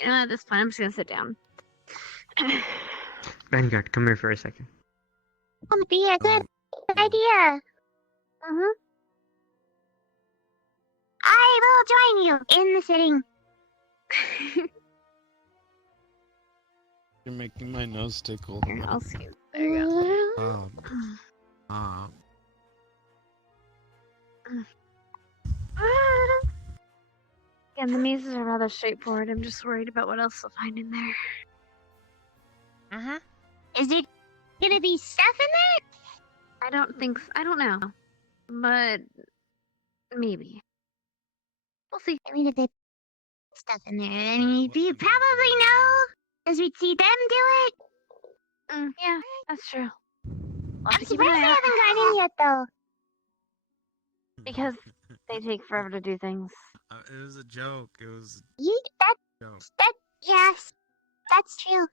You know, at this point, I'm just gonna sit down. Vanguard, come here for a second. Would be a good idea. I will join you in the sitting. You're making my nose tickle. I'll scoot. There you go. Again, the mazes are rather straightforward. I'm just worried about what else I'll find in there. Mm-hmm. Is it gonna be stuff in there? I don't think. I don't know, but maybe. We'll see. I mean, if they put stuff in there, I mean, you probably know, because we'd see them do it. Yeah, that's true. I'll have I'm to keep an surprised they eye out. haven't got in yet, though. Because they take forever to do things. It was a joke. It was a joke. Yes, that's true.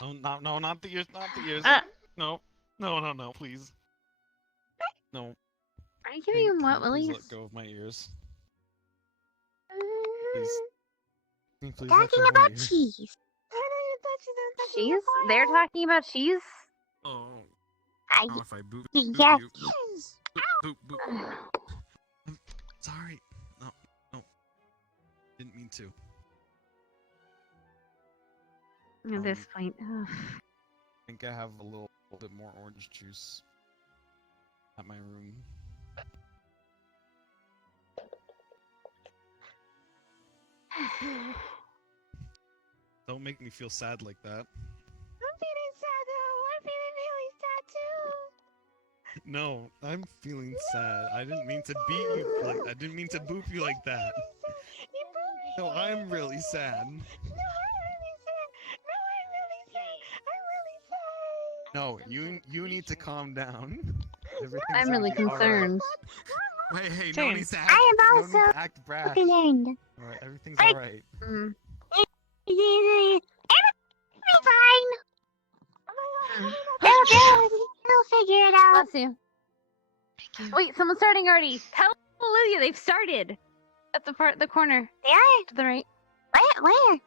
Oh, no, not the ears, not the ears. No, please. No. Are you giving him what, Please Willie? let go of my ears. Please. Can you please let Talking go of my about ears? cheese. Cheese? They're talking about cheese? Oh. I Oh, if I boop, yes. boop you. Boop, boop. I'm sorry. No. Didn't mean to. At this point, I think I have a little bit more orange juice at my room. Don't make me feel sad like that. I'm feeling sad though. I'm feeling really sad too. No, I'm feeling sad. I didn't mean to beat you like I didn't mean to boop you like that. No, I'm really sad. No, you need to calm down. Everything's I'm really gonna be alright. concerned. Wait, hey, no Same. need to act. I am No also need to act brash. concerned. Alright, everything's alright. It'll be fine. They'll figure it out. Bless you. Wait, someone's starting already. Hallelujah, they've started. At the corner. They are? To the right. Where?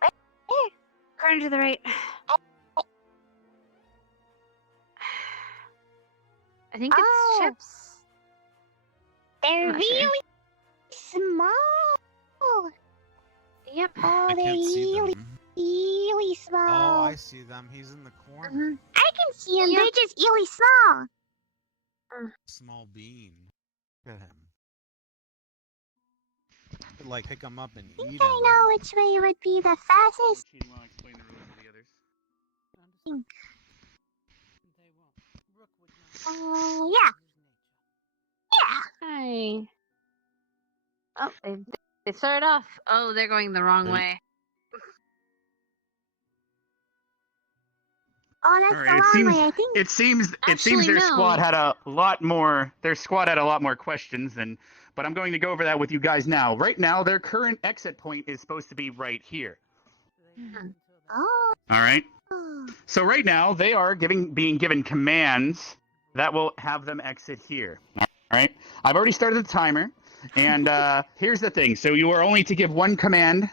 Corner to the right. I think it's Oh. chips. They're I'm not sure. really small. Yep. Oh, I they're can't see really, them. really Oh, small. I see them. He's in the corner. I can see them. Yep. They're just really small. Small bean. Look at him. Could, like, pick him up and I think eat I him. know which way would be the fastest. Cheating while I explain the rules to the others. Yeah. Hi. Oh, they started off. Oh, they're going the wrong Hey. way. Oh, that's All the right. long way, I think. It seems Actually, their no. squad had a lot more. Their squad had a lot more questions, but I'm going to go over that with you guys now. Right now, their current exit point is supposed to be right here. Oh. All right. So right now they are being given commands that will have them exit here. All right. I've already started the timer, and here's the thing. So you are only to give one command.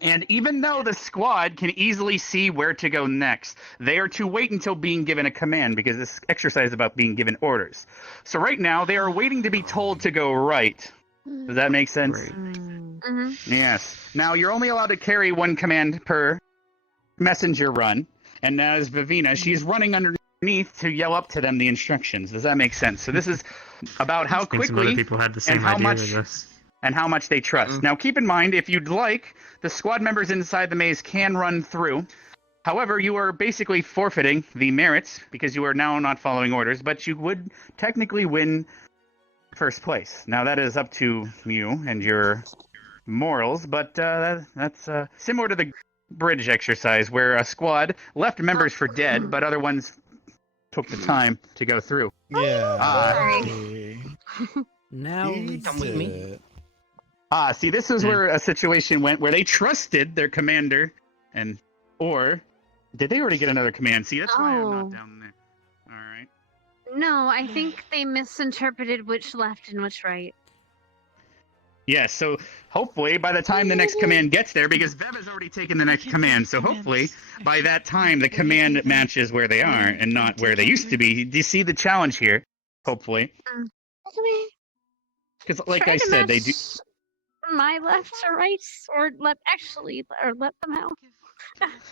And even though the squad can easily see where to go next, they are to wait until being given a command because this exercise is about being given orders. So right now, they are waiting to be told to go right. Does that make sense? Mm-hmm. Yes. Now, you're only allowed to carry one command per messenger run. And now, as Vivina, she's running underneath to yell up to them the instructions. Does that make sense? So this is about how I think some other quickly people had the and same how idea much with this. and how much they trust. Now, keep in mind, if you'd like, the squad members inside the maze can run through. However, you are basically forfeiting the merits because you are now not following orders, but you would technically win first place. Now, that is up to you and your morals, but that's similar to the bridge exercise where a squad left members for dead, but other ones took the time to go through. Yeah. Sorry. Now we Come see with me. it. See, this is where a situation went where they trusted their commander, or did they already get another command? See, that's why I'm not down there. All right. No, I think they misinterpreted which left and which right. Yes, so hopefully by the time the next command gets there, because Vev has already taken the next command, so hopefully by that time the command matches where they are and not where they used to be. Do you see the challenge here? Hopefully. Because like Try I to said, they match do. my left or right, or let them out.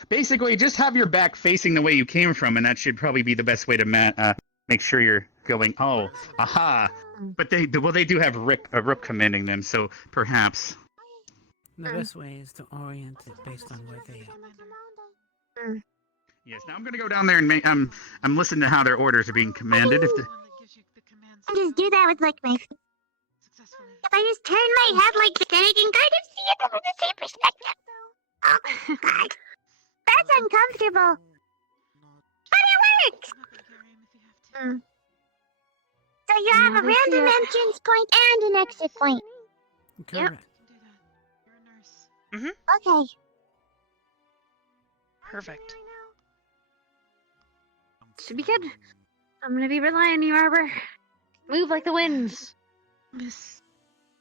Basically, just have your back facing the way you came from, and that should probably be the best way to make sure you're going. Oh, aha! But they do have Rook commanding them, so perhaps. The best way is to orient it based on where they are. Yes. Now I'm gonna go down there and I'm listening to how their orders are being commanded. I just do that with like my. If I just turn my head like this, then I can kind of see it from the same perspective. Oh God, that's uncomfortable. But it works. So you have a random entrance point and an exit point. Correct. Okay. Perfect. Should be good. I'm gonna be relying on you, Arbor. Move like the winds. Miss.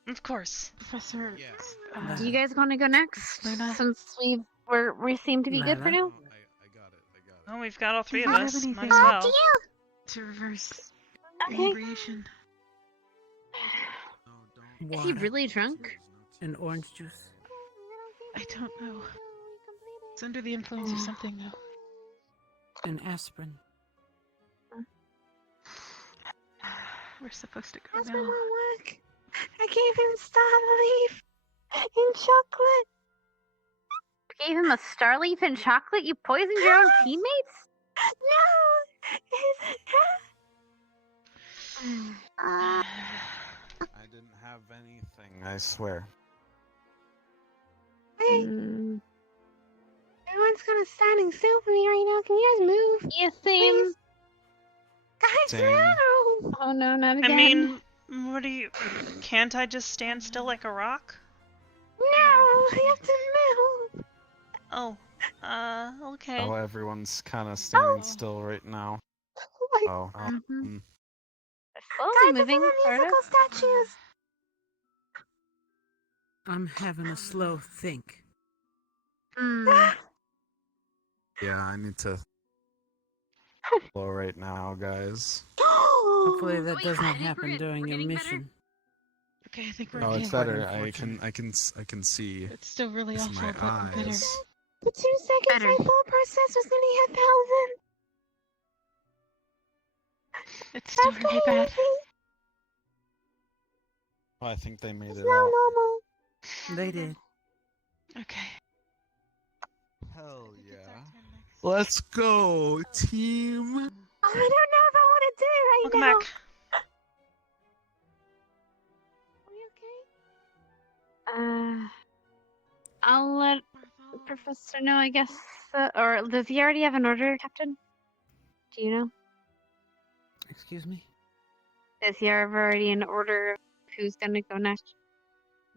Of course. Professor. Yes. Do you guys want to go next? Since we seem to be good for now. Well, we've got all three of Do you us. have Might anything as well. to reverse Okay. inebriation? Is he really drunk? And orange juice. I don't know. It's under the influence of something, though. And aspirin. We're supposed to go That's now. won't work. I gave him Starleaf and chocolate. You gave him a starleaf and chocolate? You poisoned your own teammates? No. I didn't have anything, I swear. Hey. Everyone's kind of standing still for me right now. Can you guys move? Yeah, same. Please? Guys, Same. no. Oh no, not again. I mean, what do you... Can't I just stand still like a rock? No, I have to move. Oh, okay. Oh, everyone's kind of standing still right now. Oh. Slowly Guys, moving, this is sort of. musical statues. I'm having a slow think. Yeah, I need to slow right now, guys. Hopefully that does not I think happen we're during your getting better. mission. Okay, I think we're Oh, okay. it's better. I can see It's still really with awful, my but I'm better. eyes. For 2 seconds, my full process was nearly 1,000. It's still That's really bad. crazy. I think they made It's it not out. normal. They did. Okay. Hell yeah. Let's go, team. I don't know if I want to do it right Welcome now. back. Are we okay? I'll let Professor know, I guess. or does he already have an order, Captain? Do you know? Excuse me? Does he have already an order of who's gonna go next?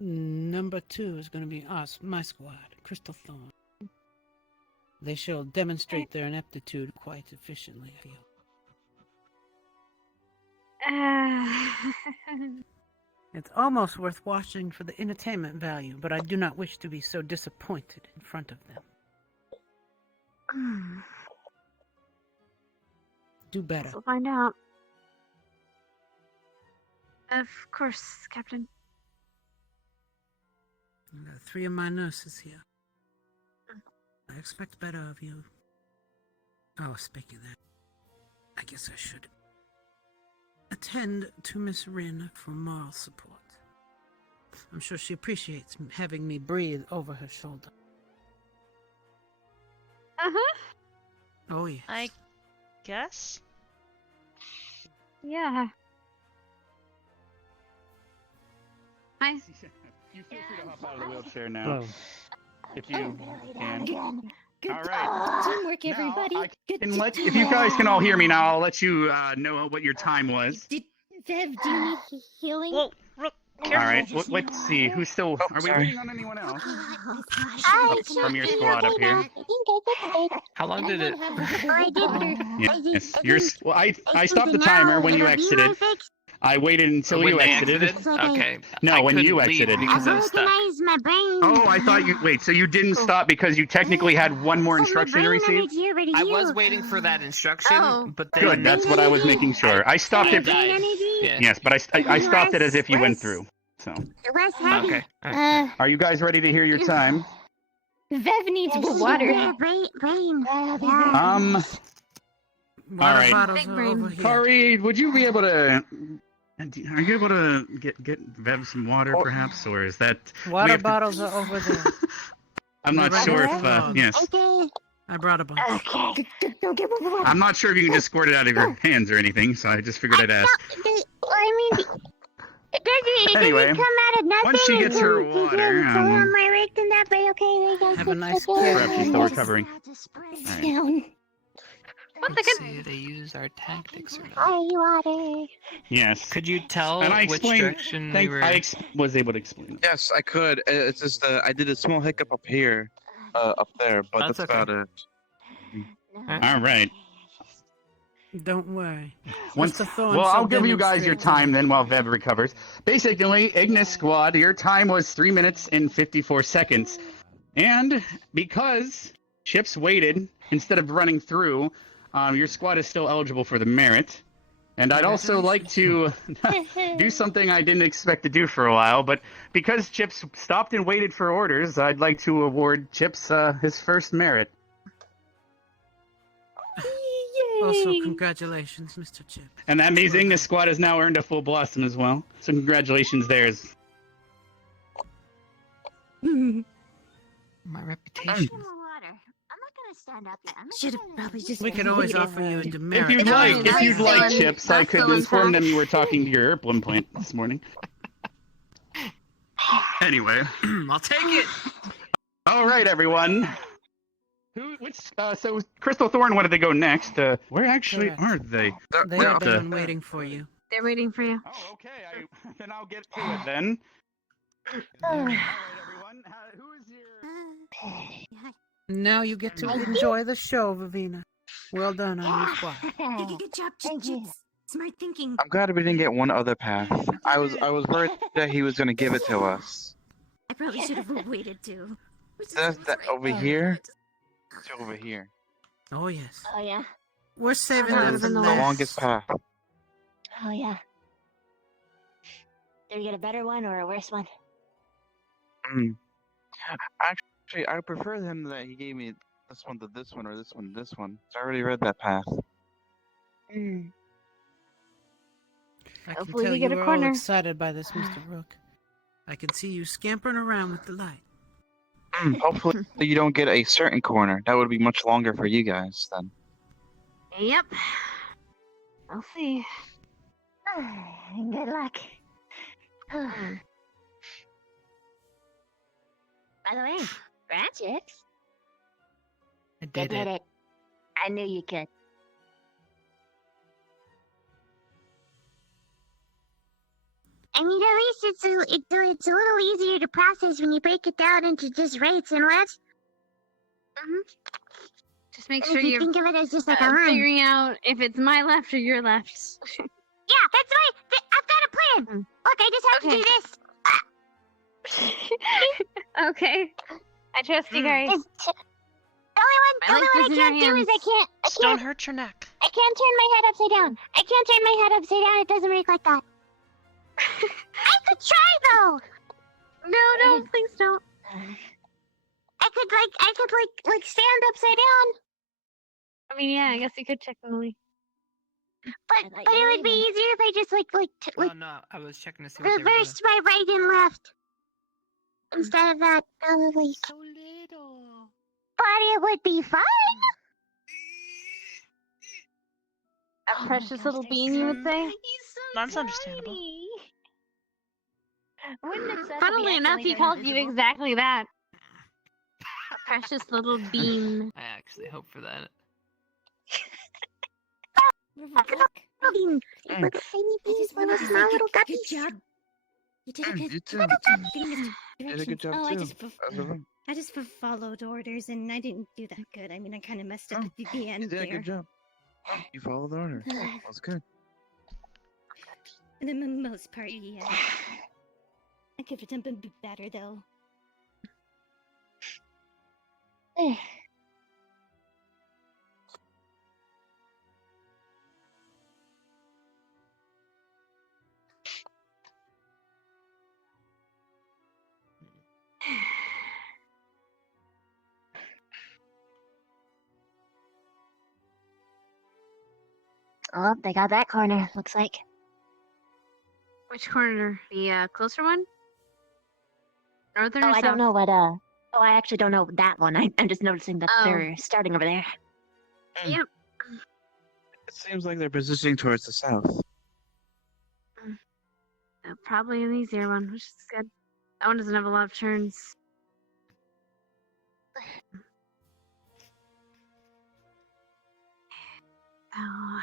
Number 2 is going to be us, my squad, Crystal Thorn. They shall demonstrate their ineptitude quite efficiently, I feel. It's almost worth watching for the entertainment value, but I do not wish to be so disappointed in front of them. Do better. We'll find out. Of course, Captain. I got 3 of my nurses here. I expect better of you. Oh, speaking of that, I guess I should attend to Miss Rin for moral support. I'm sure she appreciates having me breathe over her shoulder. Uh-huh. Oh, yes. I guess? Yeah. Hi. You feel free to hop out of the wheelchair now. Oh. If you can. Good All right. teamwork, everybody. If you guys can all hear me now, I'll let you know what your time was. Vev, do you need healing? Well, Rook, All right. Let's see. Who's still? Are we waiting on anyone else? From your squad up here. How long did it? Yes. Well, I stopped the timer when you exited. I waited until When you they exited. Okay. No, I when couldn't you leave exited. because I was stuck. My brain. Oh, I thought you. Wait, so you didn't stop because you technically had one more instruction to receive? I was waiting for that instruction, but then Good, that's what I was making sure. I stopped it. died. Yeah. Yes, but I stopped it as if you went through. So. Okay. Are you guys ready to hear your time? Vev needs water. All right. Bottles are over here. Kari, would you be able to? Are you able to get Vev some water, perhaps, or is that? Water bottles are over there. I'm not sure if. Yes. I brought a bunch. Okay. Go get more water. I'm not sure if you can just squirt it out of your hands or anything, so I just figured I'd ask. I mean, it Anyway, doesn't come out of nothing. once she gets her until water, my wrist and that, but okay. Have a nice perhaps she's still recovering. Down. Let's see if they use our tactics or not. Oh, water. Yes. Could you tell And I which explained. direction we were? Was able to explain. Yes, I could. It's just I did a small hiccup up here, up there, but That's that's okay. about it. All right. Don't worry. Once, Mr. Thorne well, shall I'll give you guys your demonstrate time then while Vev recovers. Basically, Ignis Squad, your time was 3 minutes and 54 seconds. And because Chips waited instead of running through, your squad is still eligible for the merit. And I'd also like to do something I didn't expect to do for a while, but because Chips stopped and waited for orders, I'd like to award Chips his first merit. Also, congratulations, Mr. Chip. And that means Ignis Squad has now earned a full blossom as well. So congratulations theirs. My reputation. Stand up yet. Should have probably just. We could always offer you a demerit. If you'd like, Chips, I could inform them you were talking to your Herb implant this morning. Anyway, I'll take it. All right, everyone. So Crystal Thorn wanted to go next. Where actually are they? They are done waiting for you. They're waiting for you. Oh, okay. Then I'll get to it then. All right, everyone. Who is your? Now you get to enjoy the show, Vivina. Well done on your squad. Good job, Chips. Smart thinking. I'm glad we didn't get one other path. I was worried that he was gonna give it to us. I probably should have waited too. That over here. It's over here. Oh yes. Oh yeah. We're saving This that is for the last. longest path. Oh yeah. Did we get a better one or a worse one? Actually, I prefer him that he gave me this one to this one or this one to this one. So I already read that path. I can Hopefully tell we get you a are corner. all excited by this, Mr. Rook. I can see you scampering around with the light. Hopefully you don't get a certain corner. That would be much longer for you guys then. Yep. I'll see. Good luck. By the way, congrats, Chips. I did it. I knew you could. I mean, at least it's a little easier to process when you break it down into just rights and lefts. Just make And sure if you you're think of it as just like a line. figuring out if it's my left or your left. Yeah, that's right. I've got a plan. Look, I just have to do this. Okay. I trust you guys. The only one I can't do is I can't. Just don't hurt your neck. I can't turn my head upside down. I can't turn my head upside down. It doesn't work like that. I could try though. No, please don't. I could stand upside down. I mean, yeah, I guess you could technically. But it would be easier if I just Oh no, I was checking to see what they were doing. reversed my right and left instead of that. Probably. So little. But it would be fun. A precious little bean, you would say? That's understandable. Funnily enough, he called you exactly that. A precious little bean. I actually hope for that. Little tiny beans, little small little guppies. Good job. You did a good, You too. good job getting us Did a good job Oh, too. I just followed orders and I didn't do that good. I mean, I kind of messed up at the end You did a there. good job. You followed the order. That's good. For the most part, yeah. I could have done a bit better though. Oh, they got that corner, looks like. Which corner? The closer one? Northern or I south? don't know what, Oh, I actually don't know that one. I'm just noticing that Oh. they're starting over there. Yep. It seems like they're positioning towards the south. Probably an easier one, which is good. That one doesn't have a lot of turns. Oh.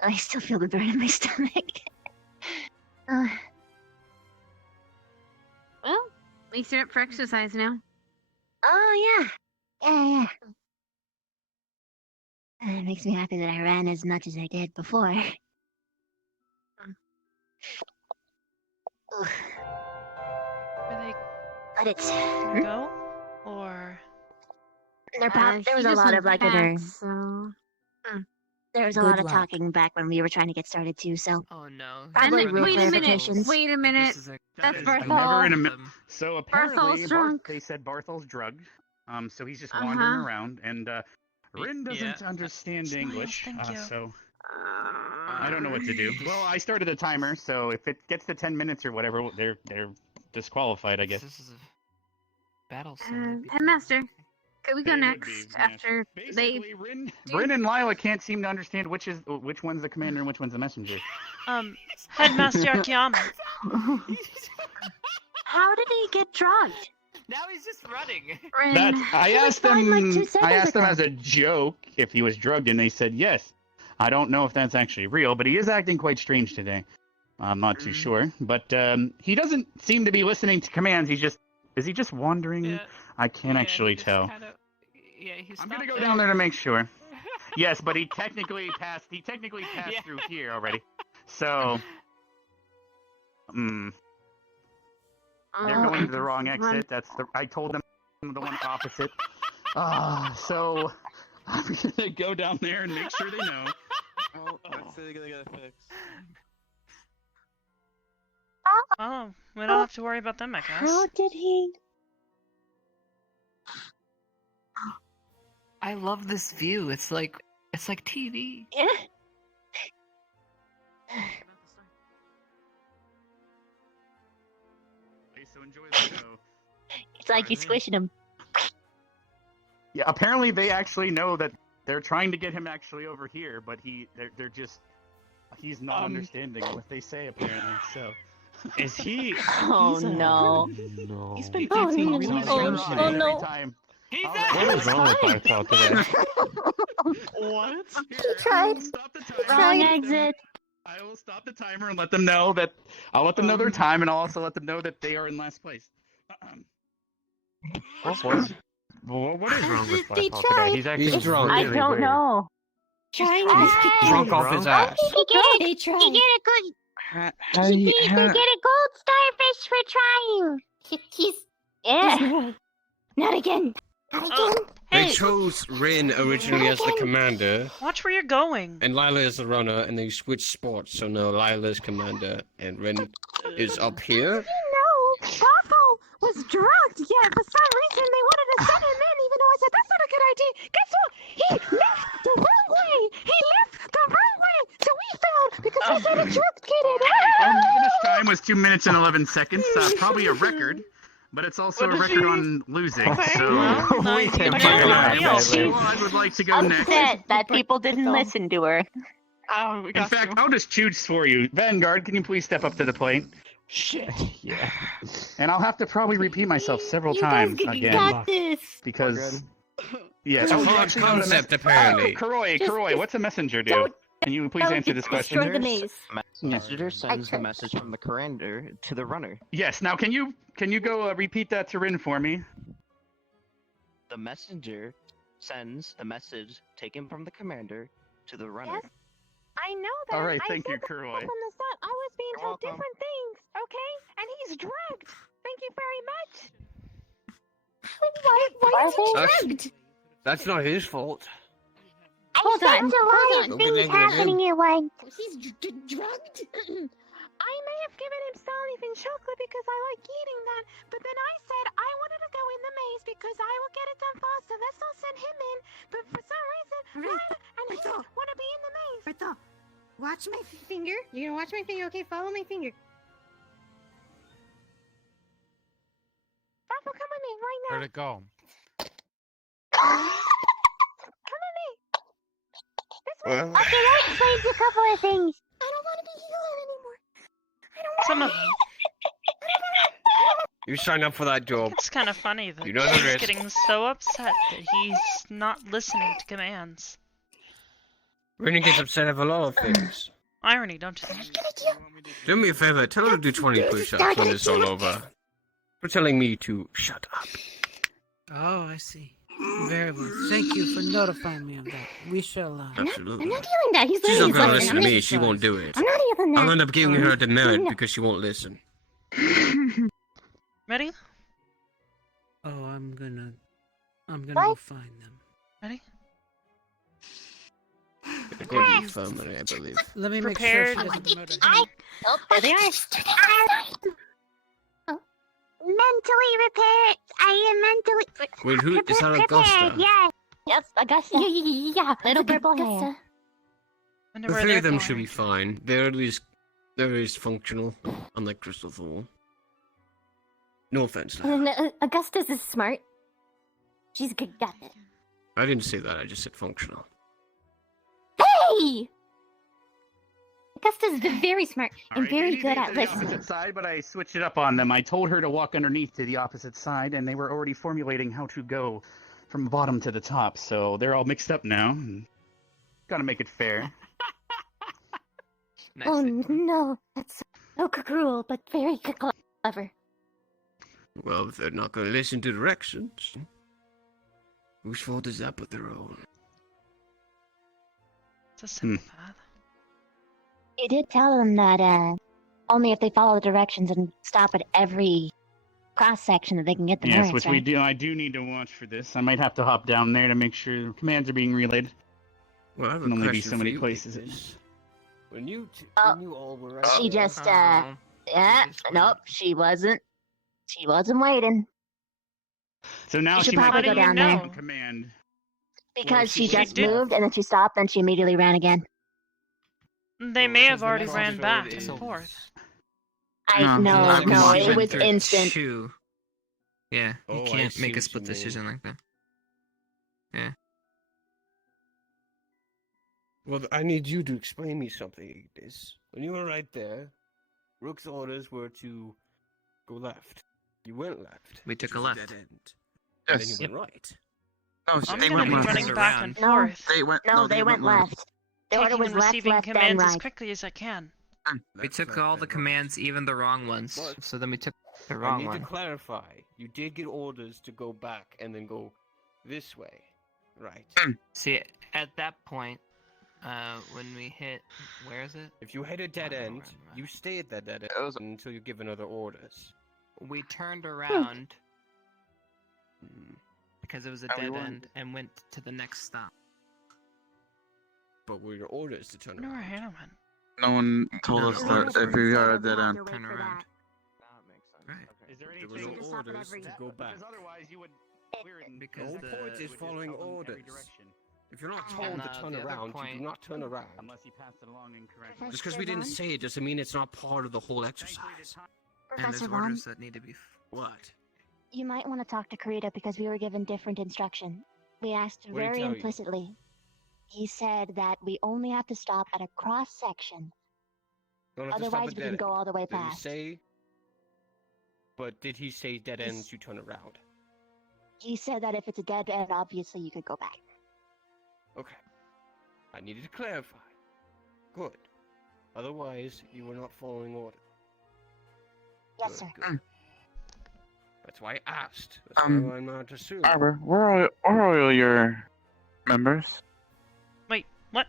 I still feel the burn in my stomach. Well, at least you're up for exercise now. Oh, yeah. Yeah. It makes me happy that I ran as much as I did before. Ugh. Where they But it's... go? Or... There was a lot of like so... There was a Good lot of luck. talking back when we were trying to get started too, so... Oh no. Probably And real wait a minute. clarifications. Wait a minute. That's Never in Barthol. a So apparently, Barthol's drunk. they said Barthol's drugged. So he's just wandering around, and Rin doesn't understand English, thank you. so I don't know what to do. Well, I started a timer, so if it gets to 10 minutes or whatever, they're disqualified, I guess. This is a battle Headmaster, could we go They would next be, yes. after they... Rin and Lila can't seem to understand which one's the commander and which one's the messenger. Headmaster Akiyama. How did he get drugged? Now he's just running. I asked them. fine, like, 2 I seconds asked them ago. as a joke if he was drugged, and they said yes. I don't know if that's actually real, but he is acting quite strange today. I'm not too sure, but he doesn't seem to be listening to commands. Is he just wandering? I can't actually tell. I'm gonna go down there to make sure. Yes, but he technically passed. He technically passed through here already. So, they're going to the wrong exit. I told them the one opposite. So I'm gonna go down there and make sure they know. Oh, that's they gotta fix. Oh, we don't have to worry about them, I guess. How did he... I love this view. It's like TV. Yeah. So enjoy the show. It's like you're squishing him. Yeah, apparently they actually know that They're trying to get him actually over here, but he's not understanding what they say apparently. So, is he? Oh no. No. He's been Oh, dancing no. really Oh, strangely. oh, no. every time. What is wrong with Bartol today? What? He tried. Stop the timer. Wrong exit. I will stop the timer and let them know that I'll let them know their time, and I'll also let them know that they are in last place. What is wrong with They Bartol tried. today? He's acting He's drunk. really I don't weird. know. Trying Drunk off his I ass. think he get They he tried. get a good How he you- get how- a gold starfish for trying. He's Yeah. no. Not again. Not Oh, again. They hey, chose Rin originally as the commander, watch where you're going. and Lila is the runner, and they switched spots, so now Lila's commander, and Rin is up here. You know, Waffle was drugged, yet for some reason they wanted to send him in, even though I said that's not a good idea. Guess what? He left the wrong way. He left the wrong way. So we failed because I said a drugged kid in. Our finish time was 2 minutes and 11 seconds. Probably a record, but it's also a record on losing. So Well, no, you can't can find do out it. that so I would like to go next. Upset that people didn't listen to her. Oh, we In got fact, I'll just choose for you. Vanguard, can you please step up to the plate? shit. Yeah. And I'll have to probably repeat myself several You times guys again. got this. Because yeah, It's a you hard actually know what a concept, apparently. Karoi, what's a messenger do? Can you please answer this question? Destroy the maze. Messenger sends the message from the commander to the runner. Yes. Now, can you go repeat that to Rin for me? The messenger sends the message taken from the commander to the runner. Yes, I know that. All right, I thank said you, that Kuroi. from the start. I was being You're told welcome. different things, okay? And he's drugged. Thank you very much. Why is he That's- drugged? That's not his fault. Hold I on, sense a hold lot on. of Don't get things angry at him. happening at once. He's drugged? I may have given him starleaf and chocolate because I like eating that, but then I said I wanted to go in the maze because I will get it done faster. Let's not send him in. But for some reason, Lila and he want to be in the maze. Bertha, watch my finger. You're gonna watch my finger, okay? Follow my finger. Waffle, come with me right now. Where'd it go? Come with me. This way. Well- Okay, that explains a couple of things. I don't want to be healer anymore. Some of them. You signed up for that job. It's kind of funny that You know the he's risk. getting so upset that he's not listening to commands. Rin gets upset of a lot of things. Irony, don't you think? Do me a favor, tell her to do 20 push-ups when it's all over. For telling me to shut up. Oh, I see. Very well. Thank you for notifying me of that. We shall, Absolutely. I'm not healing that. He's She's learning not gonna his listen lesson. to me, she won't do it. I'm not healing that. I'll end up giving her a demerit No. because she won't listen. Ready? Oh, I'm gonna go find them. Ready? Go to the infirmary, I believe. Let me make Prepared. sure she doesn't murder him. Oh, there they are. Mentally repaired. I am mentally. Wait, who is that? Augusta? Prepared, yeah. Yes, Augusta. Yeah. Little purple hair. Augusta. Wonder The where three they're of them going. should be fine. They're at least functional, unlike Crystal Thorn. No offense. Lila. And Augusta's is smart. She's good at it. I didn't say that, I just said functional. Hey! Augusta's very smart and Alright, very they good needed at to the listening. opposite side, but I switched it up on them. I told her to walk underneath to the opposite side, and they were already formulating how to go from the bottom to the top. So they're all mixed up now. And gotta make it fair. Oh no, that's so cruel, but very clever. Well, if they're not going to listen to directions, whose fault is that but their own? It's a psychopath. You did tell them that only if they follow the directions and stop at every cross section that they can get the Yes, merits, which we right? do. I do need to watch for this. I might have to hop down there to make sure commands are being relayed. Well, I have a Can only be question so for many you, places. because When you all were right She there- just yeah, nope, she wasn't waiting. So now You she should might probably be go down there. on command. Because she she just did. moved and then she stopped and she immediately ran again. They may have the already message ran showed back it's and over. forth. No, it was Through instant. two. Yeah, you Oh, I can't see make a what split you mean. decision like that. Yeah. Well, I need you to explain me something, Ignis. When you were right there, Rook's orders were to go left. You went left. We took which a was left. dead end. And then you Yes. went right. No, I'm they gonna went be left. running back and No. forth, They went. No, they went left. The order taking was and left, receiving left, then commands as right. quickly as I can. We took all the commands, even the wrong ones. But So then we took the I wrong need one. to clarify. You did get orders to go back and then go this way. Right. See, at that point, when we hit, where is it? If you hit a dead end, you stay at that dead end until you give another orders. We turned around because it was a And we dead went- end and went to the next stop. But were your orders to turn I wonder where around? Hannah went. No one told us that if we are at dead end. Turn around. Right. Is there There were anything? no orders to go back. Because otherwise you would. Because The whole point is following orders. If you're not told And, to turn the other around, you point- do not turn around. Unless you pass it along incorrectly. Just because we didn't say it doesn't mean it's not part of the whole exercise. And there's Professor Vaughn, orders that need to be. What? you might want to talk to Karita because we were given different instruction. We asked What did he very tell you? implicitly. He said that we only have to stop at a cross section. Don't have to stop Otherwise, at we dead can go end. all the way Did he past. say? But did he say dead ends? You turn around. He said that if it's a dead end, obviously you could go back. Okay. I needed to clarify. Good. Otherwise, you were not following orders. Yes, Good, sir. good. That's why I asked. That's why I'm not assuming. Arbor, where are all your members? Wait, what?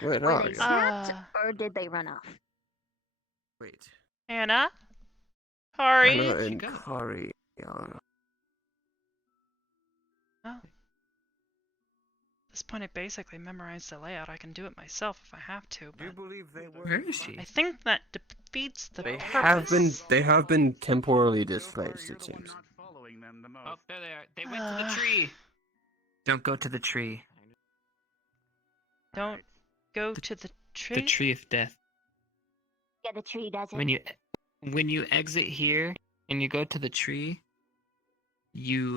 Where Were are they you? snapped, or did they run off? Wait. Hannah? Kari? Anna and Kari. Oh. At this point, I basically memorized the layout. I can do it myself if I have to. Do you But believe they were? Where is she? I think that defeats the They purpose. have been temporarily displaced, it seems. Oh, there they are. They went to the tree. Don't go to the tree. Don't go to the tree. The tree of death. Yeah, the tree does it. When you exit here and you go to the tree, you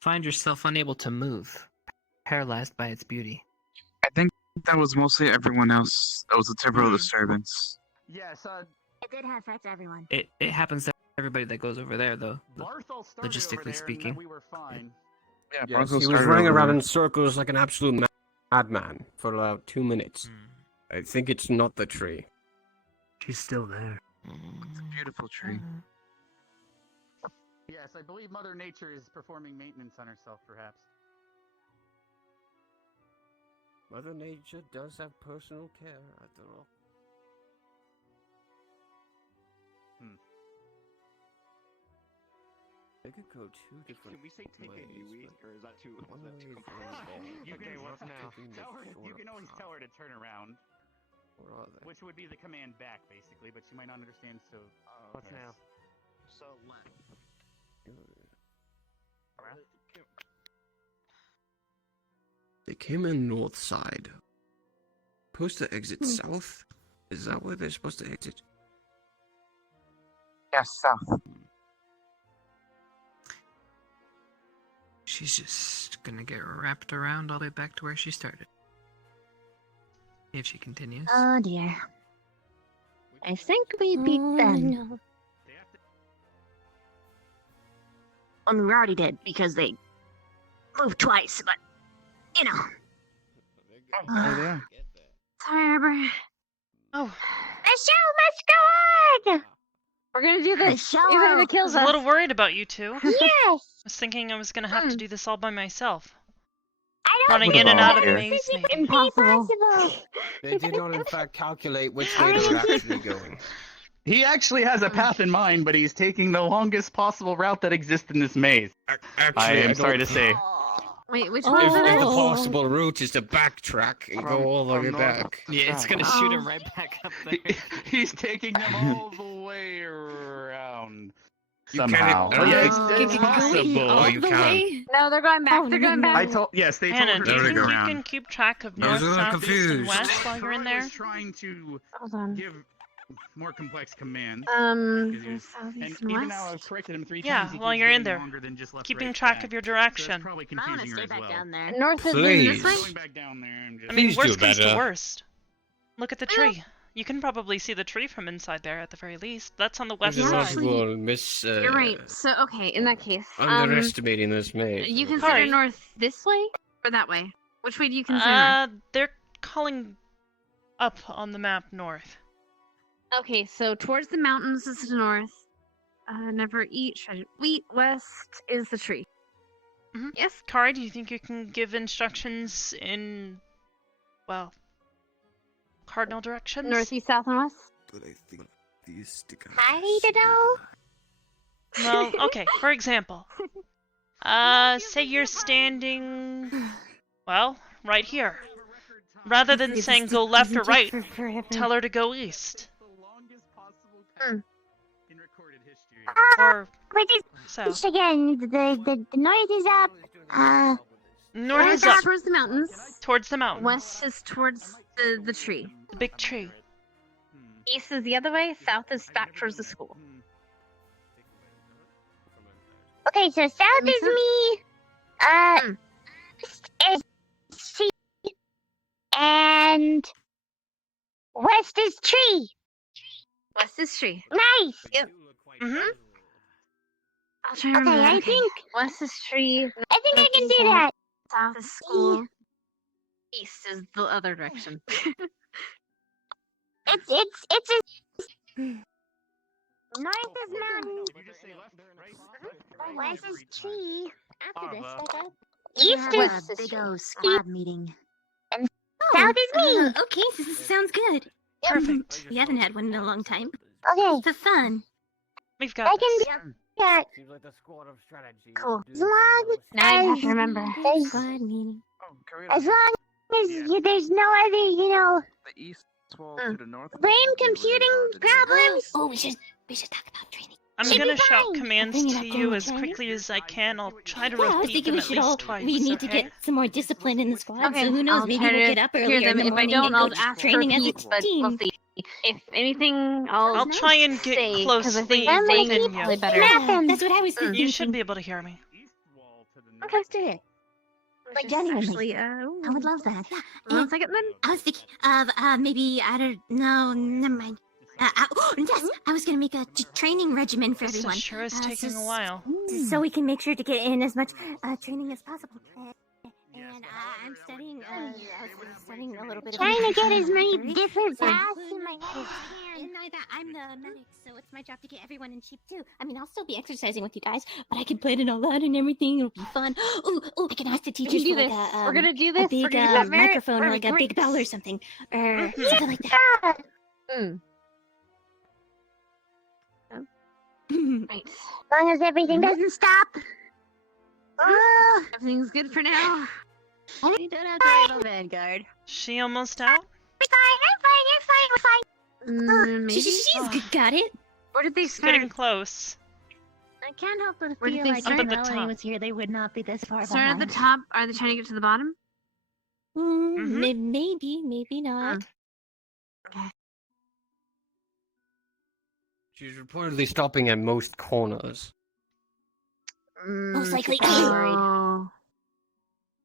find yourself unable to move, paralyzed by its beauty. I think that was mostly everyone else. That was a temporal disturbance. Yes, It did affect everyone. It happens to everybody that goes over there, though. Barthol started Logistically over there speaking. And we were fine. Yeah, Yes, Bronco he was started running over around there. in circles like an absolute madman for about 2 minutes. I think it's not the tree. She's still there. It's a beautiful tree. Yes, I believe Mother Nature is performing maintenance on herself, perhaps. Mother Nature does have personal care, after all. They could go two different Can we say take ways, a new week, or is that too? one Is that too way is complicated? You Okay, can, what's now? you can always tell her to turn around, Where are they? which would be the command back, basically, but she might not understand, so... What's now? So left. They came in north side. Supposed to exit south? Is that where they're supposed to exit? Yes, south. She's just gonna get wrapped around all the way back to where she started. If she continues. Oh dear. I think we beat them. No. I mean, we already did because they moved twice, but you know. Oh, there they are. Sorry, Arbor. Oh, The show must go on! We're gonna do The this. show. Even if it I kills was a us. little worried about you two. I Yes! was thinking I was gonna have to do this all by myself. I don't Running think in and out of volunteer. maze, maybe. Impossible. possible. They did not, in fact, calculate which way they were actually going. He actually has a path in mind, but he's taking the longest possible route that exists in this maze. Actually, I am sorry to don't- say. Wait, which If, one is if the it? possible route is to backtrack and go all the way back. Yeah, it's gonna shoot him right back up there. He's taking them all the way around. You can't- Somehow. Oh, Yeah, you it's can go possible. all you can. No, they're going back. They're going back. I told yes, they told Hannah, her do you to think go you around. can keep track of I was north, a little south, east, and confused. west while you're in Kurt there? was trying to Hold on. give more complex commands. There's And southeast and even though I've west. corrected him 3 Yeah, times, he while keeps you're in giving there, longer than just left, keeping right, track back. of your So that's direction. probably I'm gonna confusing her stay as back well. down there. North is this way? Going back down there, I'm just... I mean, Please worst do comes to better. worst. Look at the tree. You can probably see the tree from inside there at the very least. That's on the west There's a lot of side. people miss. You're right. So okay, in that case, Underestimating this maze. you I'm afraid. consider north this way or that way? Which way do you consider north? They're calling up on the map north. Okay, so towards the mountains is north. Never eat shredded wheat. West is the tree. Mm-hmm. Yes. Kari, do you think you can give instructions in, well, cardinal directions? Northeast, south, and west. But I think these stick out. I need to know. Well, okay, for example. Say you're standing, well, right here. Rather than saying go left or right, tell her to go east. Or south. Again, the north is up. North North is up. towards the mountains. Towards the mountains. West is towards the tree. The big tree. East is the other way. South is back towards the school. Okay, so south is me. East is C. And west is tree. West is tree. Nice. Yep. Mm-hmm. I'll try to remember Okay, that. I think West is tree. I think I can do that. South is school. East is the other direction. It's a north is mountain. West is tree. After this, east is a big O squad meeting. and south is me. Okay, sounds good. Perfect. We haven't had one in a long time. Okay. For fun. We've got I this. can do that. Seems like the squad of strategy. Cool. As long Now I have to remember. Squad meeting. As long as there's no other, The east wall to the north. brain computing problems. Oh, we should talk about training. I'm Should gonna be shout fine. commands Bring it to up, you go as on. quickly as I can. I'll try to Yeah, I was repeat thinking them we at should all. least twice. We need to okay? get some more discipline in the squad. Okay, So who knows? I'll Maybe try we'll to get up hear earlier them. in the If I morning don't, and I'll go ask for training as a repeats, but team. we'll see. If anything, I'll I'll try and get stay, 'cause I closely think I'm gonna within keep probably you. better. Yeah, that's what I was thinking. You should be able to hear me. Okay, let's do it. Like genuinely. Actually, I would love that. one second then. I was thinking of maybe I don't know. Never mind. Yes, I was gonna make a training regimen for This everyone. sure is taking a while. So we can make sure to get in as much training as possible. And I'm studying. I was studying a little bit. Trying to get as many Theory. different So- paths in my head. And I'm the medic, so it's my job to get everyone in shape too. I mean, I'll still be exercising with you guys, but I can plan it all out and everything. It'll be fun. Ooh, I can ask the We teachers can do for this. like We're gonna do a this. big We're gonna do that, Merritt. microphone or like a big bell or something, or something like that. Right. As long as everything doesn't stop. Oh, Everything's good for now. You don't have to worry about Vanguard. She almost out? we're fine. Maybe. She's got it. Where did they It's start? getting close. I can't help but Where did feel they like start? if Up at the Melanie top. was here, they would not be this far Start at behind. the top. Are they trying to get to the bottom? Maybe not. She's reportedly stopping at most corners. Most likely. Oh.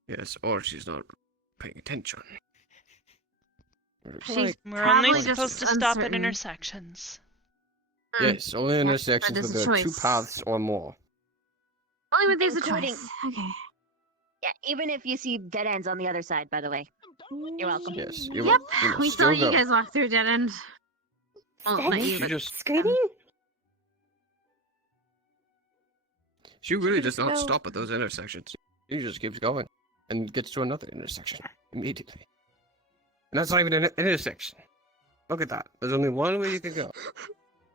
Yes, or she's not paying attention. She's We're only probably just supposed to stop at uncertain. intersections. Yes, only intersections there's where a there are two choice. paths or more. Only when there's a Including- choice. Okay. Yeah, even if you see dead ends on the other side, by the way. You're welcome. Yes, you Yep. must We saw still you go. guys walk through a dead end. Well, not you, She but just Screaming? she really does just not go. stop at those intersections. She just keeps going and gets to another intersection immediately. And that's not even an intersection. Look at that. There's only one way you can go.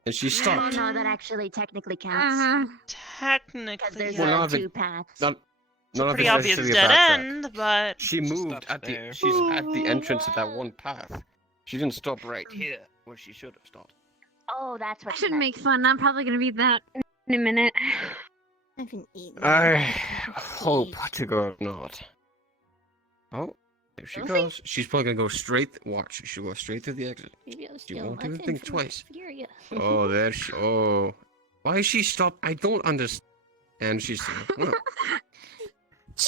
And she Oh stopped. no, that actually technically counts. Because Technically, there's Well, none of it- two paths. Not, it's a none of pretty it's obvious necessarily a dead backtrack. end, but She moved stopped at the there. she's at the entrance of that one path. She didn't stop right here where she should have stopped. Oh, that's I what should you make fun. I'm probably gonna be that in a minute. I haven't eaten. I hope to God not. Oh, There she goes. She's probably gonna go straight. Watch. She'll go straight through the exit. Maybe I'll She steal won't even muffins think from twice. Furia. Oh, there she. Oh, why is she stopped? I don't understand. And she's still. Well,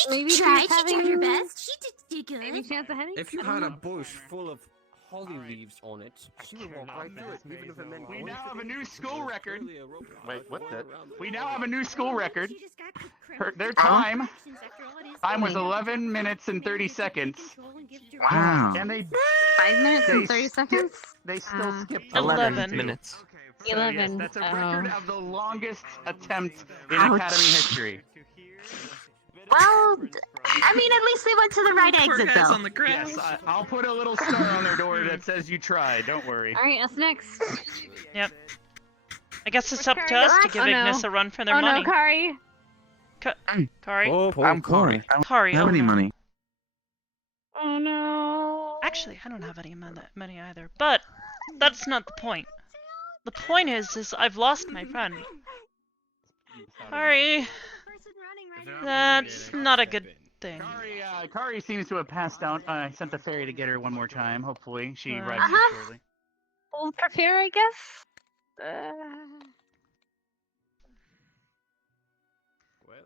Maybe She tried. she's She tried her having. best. She did good. Maybe she has a headache. if you I don't had a know. bush full of holly leaves on it, she would walk right through it, even if it meant We going now to have the a new exit. school record. Clearly a robot, Wait, what going the? around the We now world. have a new school record. She just got criminal Their Huh? time was 11 minutes and 30 seconds. Wow. And they 5 minutes and They 30 skip- seconds. they still skipped 11 minutes. So, yes, 11. that's a record of the longest attempt in Ouch. Academy history. Well, I mean, at least they went to the right Poor exit, guy's though. on the ground. Yes, I'll put a little star on their door that says you tried. Don't worry. All right, us next. Yep. I guess it's Where's up to Kari? us to give Oh, no. Ignis a run for their Oh money. no, Kari. Kari? Oh, poor I'm poor. Kari. I don't Kari, have oh any no. money. Oh no. Actually, I don't have any money either. But that's not the point. The point is I've lost my friend. Kari, that's not a good thing. Kari seems to have passed out. I sent the ferry to get her one more time. Hopefully, she arrives here Uh-huh. shortly. We'll prepare, I guess. Well,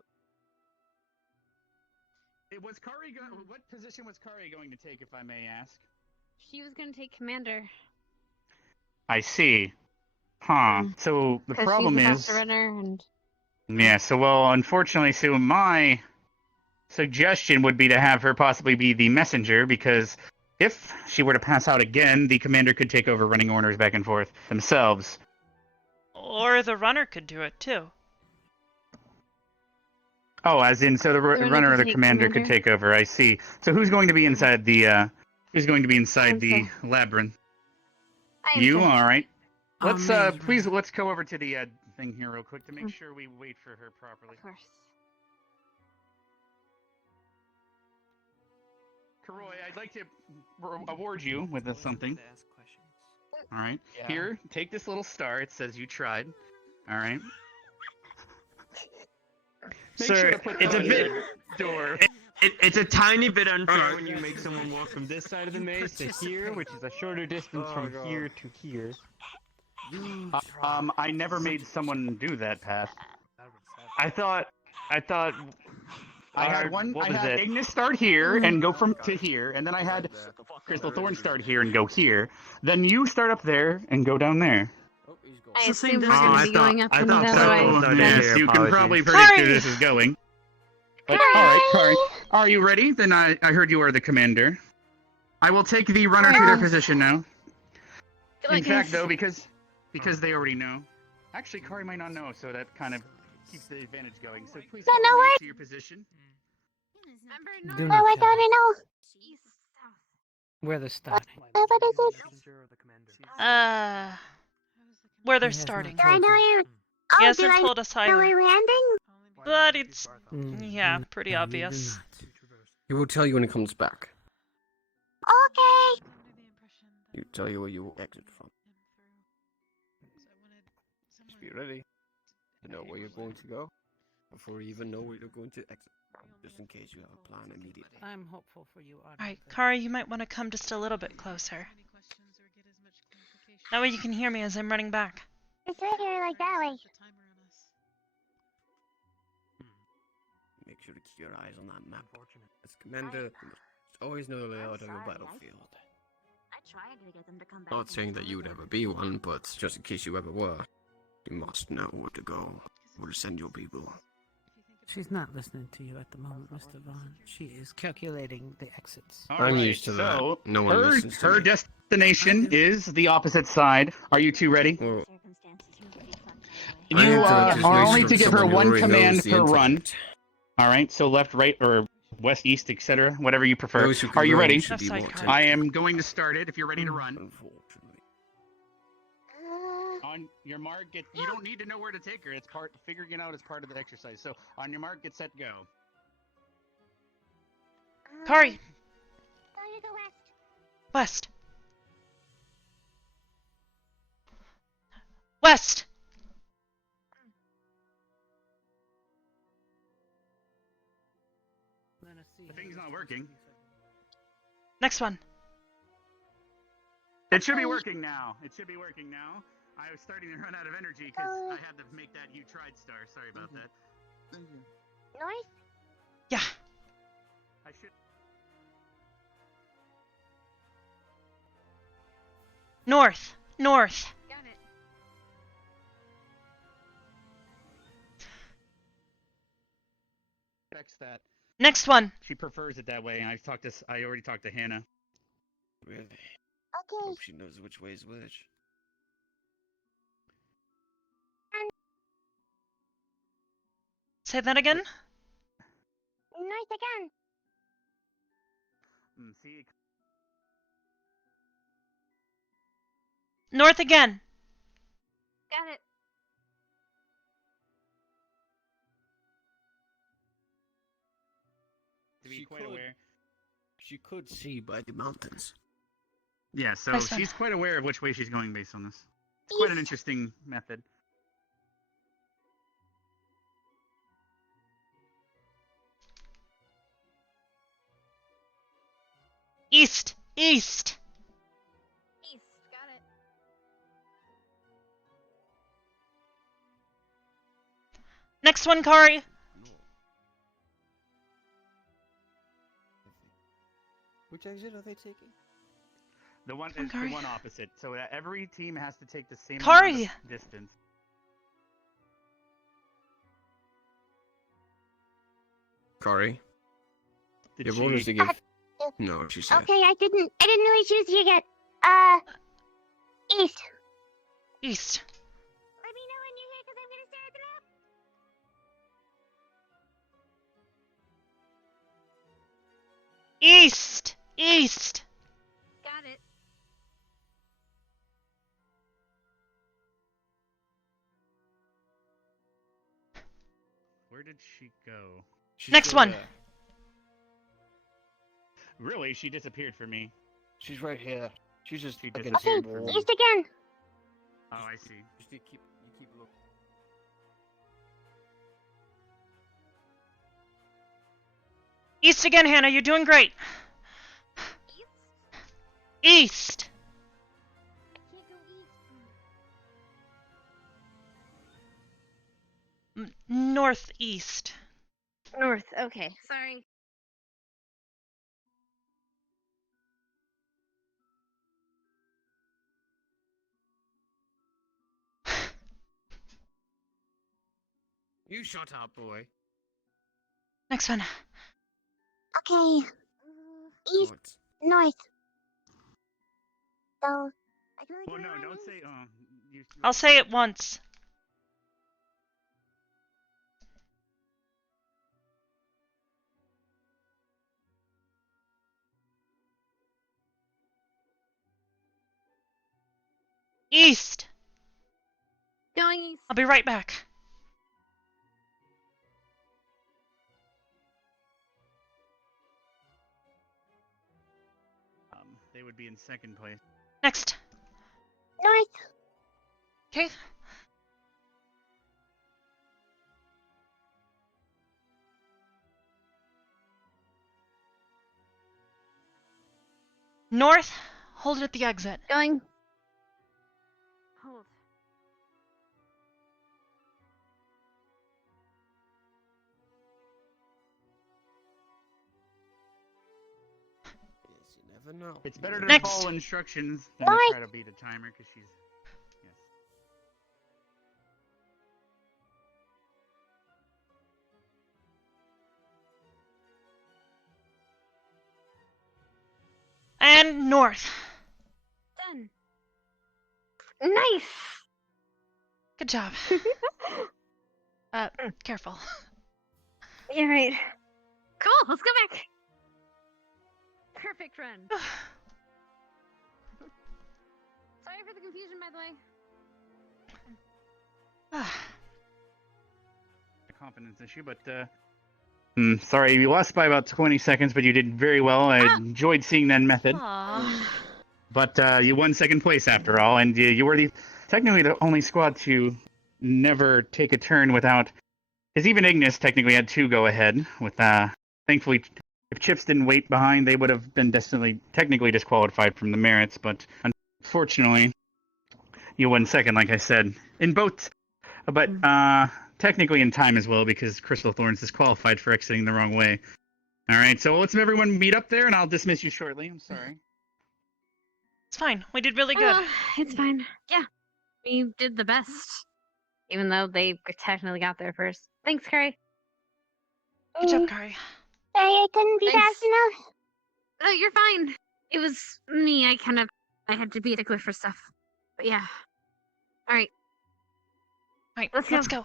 Was Kari what position was Kari going to take, if I may ask? She was gonna take commander. I see. Huh. So the 'Cause problem she's a is. faster runner and. Yeah, so well, unfortunately, so my suggestion would be to have her possibly be the messenger, because if she were to pass out again, the commander could take over running orders back and forth themselves. Or the runner could do it too. Oh, as in, so the runner runner or could the take commander could commander. take over. I see. So who's going to be inside the Answer. labyrinth? I You, answer. all right? Oh, Let's man. please let's go over to the thing here real quick to make sure we wait for her properly. Of course. Karoy, I'd like to award you with something. All right. Yeah. Here, take this little star. It says you tried. All right. Make Sir, sure to put it's that a on bit- your door. It's a tiny bit unfair when you make someone walk from this side of the maze to here, which is a shorter distance from here to here. I never made someone do that path. I thought I had Ignis start here and go from to here, and then I had Crystal Thorn start here and go here. Then you start up there and go down there. I It's the same assume we're distance. gonna be going up in the other So, way. yes, you can probably predict where this is going. But, all right, Kari, are you ready? Then I heard you are the commander. I will take the runner to their position now. Good In luck, fact, guys. though, because they already know. Actually, Kari might not know, so that kind of keeps the advantage going. So please No, follow no me way. to your position. Do Oh, not I tell gotta know. where they're starting. What is it? Where they're He has not starting. Do I know you? Oh, He do hasn't I told us know either. we're landing? But it's, Mm, yeah, no, pretty no, you do obvious. not. He will tell you when he comes back. Okay. He'll tell you where you will exit from. Just be ready to know where you're going to go before you even know where you're going to exit. Just in case you have a plan immediately. I'm hopeful for you, Arbor. Alright, Kari, you might want to come just a little bit closer. That way you can hear me as I'm running back. It's right here, like that way. Make sure to keep your eyes on that map. As commander, you must always know the layout of your battlefield. I tried to get them to come back. Not saying that you would ever be one, but just in case you ever were, you must know where to go, where to send your people. She's not listening to you at the moment, Mr. Vaughn. She is calculating the exits. All I'm right, used to that. so No one her, listens to her me. destination is the opposite side. Are you two ready? Well, You I am trying to are make only sure to give her someone who one already command knows the per run. internet. All right, so left, right, or west, east, etc., whatever you prefer. Those who can Are you run ready? should be Left able side, to Kari. I am going to start it if you're ready to run. Unfortunately. On your mark, you don't need to know where to take her. It's figuring it out as part of the exercise. So on your mark, get set, go. Kari, Going to go west. west. West! The thing's not working. Next one. It should be working now. It should be working now. I was starting to run out of energy because I had to make that "you tried" star. Sorry about that. North? Yeah. I should. North. North. Got it. Fix that. Next one. She prefers it that way, and I already talked to Hannah. Really? Okay. Hope she knows which way is which. Say that again. North again. See. North again. Got it. To be quite aware. She could see by the mountains. Yeah, so Next one. she's quite aware of which way she's going based on this. It's quite an interesting method. East. East. East. Got it. Next one, Kari. Which exit are they taking? The one Come on, is the Kari. one opposite. So every team has to take the same Kari. amount of distance. Kari. Did Your bonus she- to give. No, she said. Okay, I didn't really choose you yet. East. East. Let me know when you're here, because I'm gonna stare at the map. East. East. Got it. Where did she go? Next one. Really? She disappeared for me. She's right here. She's just She against disappeared the for wall. me. East again. Oh, I see. Just you keep looking. East again, Hannah. You're doing great. East. Northeast. North. Okay. Sorry. You shut up, boy. Next one. Okay. East. North. So, I can only Well, do no, one don't east. say. I'll say it once. East. Going east. I'll be right back. They would be in second place. Next. North. Okay. North. Hold it at the exit. Going. Hold. Yes, you never know. It's better to Next. follow instructions than to North. try to beat a timer because she's. Yes. And north. Done. Nice. Good job. Careful. You're right. Cool. Let's go back. Perfect run. Sorry for the confusion, by the way. A confidence issue, but sorry, you lost by about 20 seconds, but you did very well. I enjoyed seeing that method. But you won second place after all, and you were technically the only squad to never take a turn without. Because even Ignis technically had two go ahead with. Thankfully, if Chips didn't wait behind, they would have been technically disqualified from the merits. But unfortunately, you won second, like I said, in both. But technically in time as well, because Crystal Thorn's disqualified for exiting the wrong way. All right, so let's everyone meet up there, and I'll dismiss you shortly. I'm sorry. It's fine. We did really good. It's fine. Yeah, we did the best, even though they technically got there first. Thanks, Carrie. Good job, Kari. Sorry, I couldn't be Thanks. fast enough. No, you're fine. It was me. I had to be a stickler for stuff. But yeah. All right. All right, Let's go.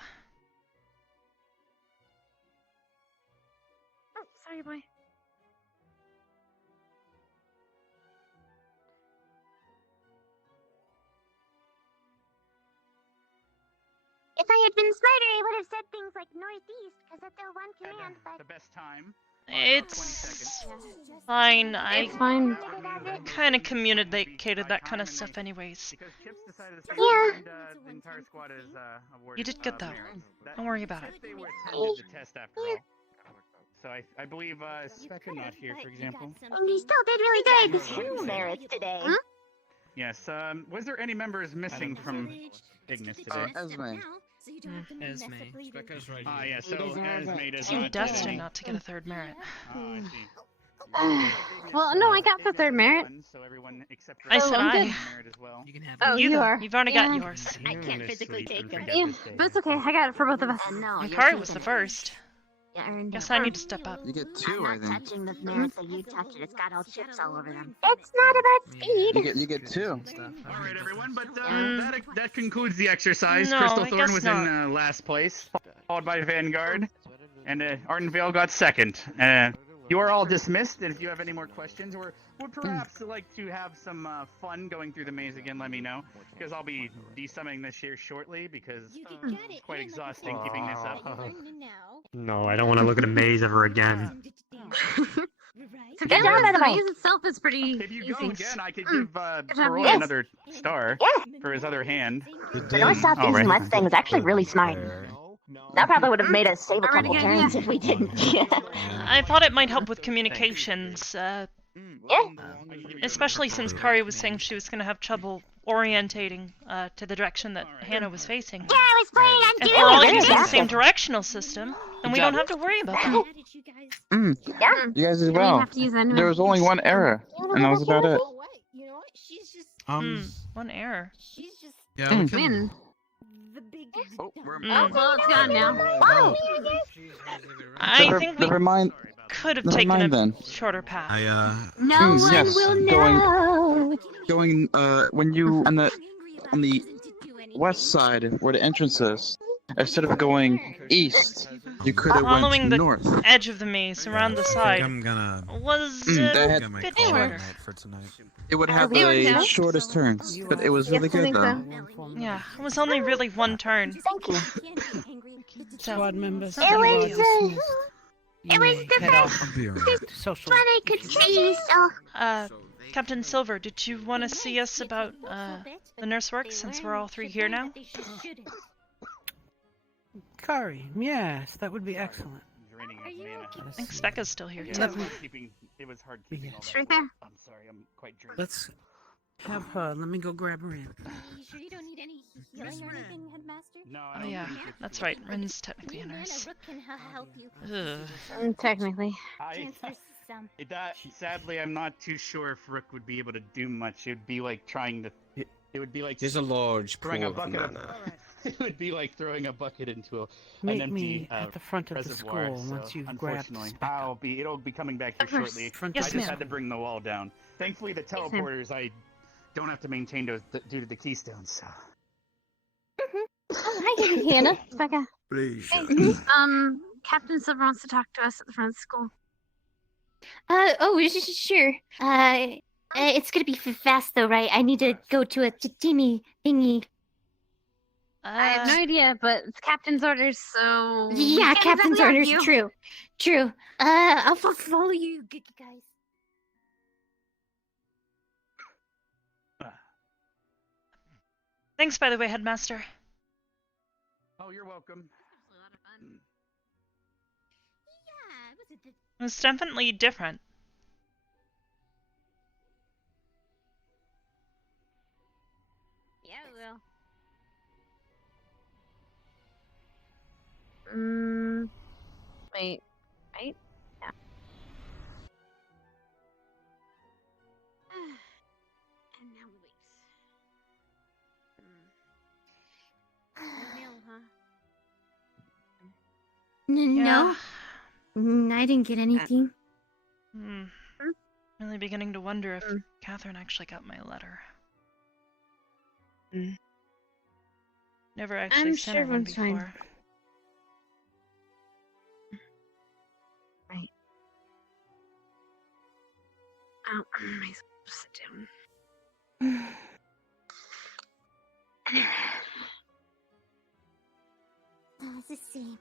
Oh, sorry, boy. If I had been smarter, I would have said things like northeast, because that's their one command, but... The best time. It's fine. It's fine. Kind of communicated that kind of stuff anyways. Yeah. The entire squad is awarded. You did good though. Don't worry about it. They attended the test after all. So I believe Specca not here, for example. And you still did really good. 2 merits today. Huh? Yes. Was there any members missing from Ignis today? Esme. Esme. Specca's right Ah, here. yeah. So Esme does Seemed not. destined not to get a third merit. I see. Well, no, I got the third merit. So everyone except for I said I'm I. good. merit as well. You can have Oh, You you though. are. You've already Yeah. got yours. I can't physically take them. Yeah, but it's okay. I got it for both of us. No, Kari was the first. You earned Guess it. I need to step up. You get I'm 2, I not think. touching the merits that you touch it. It's got all chips all over them. It's not about speed. You get 2. All right, everyone. But that concludes the exercise. No, Crystal I Thorn guess was not. in last place, followed by Vanguard, and Ardenvale got second. You are all dismissed, and if you have any more questions or would perhaps like to have some fun going through the maze again, let me know, because I'll be desumming this here shortly, because it's quite exhausting keeping this up. No, I don't want to look at a maze ever again. So Good job, by the the way. maze itself is pretty If you easy. go again, I could give job, Perot yes. another star Yeah. for his other hand. The north-south, Oh, east, right. and west thing was actually really smart. That probably would have made us save a Already couple got turns you. if we didn't. I thought it might help with communications, Yeah. especially since Kari was saying she was going to have trouble orientating to the direction that Hannah was facing. Yeah, I was planning on If doing we're all it. using the same directional system, then we don't have to worry about that. Yeah. You guys as I didn't well. have to use anime. There was only one error, and that was about it. You know what? She's just. One error. She's just. Yeah, we can... Win. The big. Oh, Oh, well, it's gone now. Oh. I think we Never mind. could have Never taken mind a then. shorter path. No one yes, will know. Going when you on the west side where the entrance is, instead of going east, you could have Following went the north. edge of the maze around the I think side I'm gonna was that a had- get my bit call shorter. out for tonight. It would have we the were shortest turns, but it was really Yes, I good think though. Yeah, it was only really one turn. Thank you. So, Squad members. It was, You it was may the head best off I'll be alright. social. one I could see, so... Captain Silver, did you want to see us about the nurse work since we're all three here now? Kari, yes, that would be excellent. Draining his mana. I think Specca's still here Yeah, too. it was hard keeping all It's that. right there. I'm sorry, I'm quite drained. Let's have her. Let me go grab her in. You sure you don't need any healing or anything, Headmaster? No, I Oh don't yeah, think it's that's good. right. Ren's technically a Me and nurse. Rook can help you. Ugh. Technically. Transfer some. Sadly, I'm not too sure if Rook would be able to do much. It would be like trying to. It would be like There's a large throwing a pool of bucket. Of, mana. it would be like throwing a bucket into an Meet empty me at the front of the reservoir. school So once you've grabbed unfortunately, Specca. it'll be coming back here Of course. shortly. Front Yes, I of the just ma'am. had to bring the wall down. Thankfully, the ma'am. teleporters I don't have to maintain those due to the keystones. So. Oh, hi, Hannah. Becca. Please. Captain Silver wants to talk to us at the front of school. Sure. It's gonna be fast though, right? I need to go to a teeny thingy. I have no idea, but it's captain's orders, so... we Yeah, can't captain's exactly orders. argue. True. I'll follow you, good guys. Thanks, by the way, Headmaster. Oh, you're welcome. Yeah, it was It was definitely different. Yeah, we will. Wait, right? Yeah. And now we wait. No mail, huh? No. I didn't get anything. Really beginning to wonder if Catherine actually got my letter. Never actually sent her one before. Fine. Right. Oh, am I supposed to sit down? It's the same.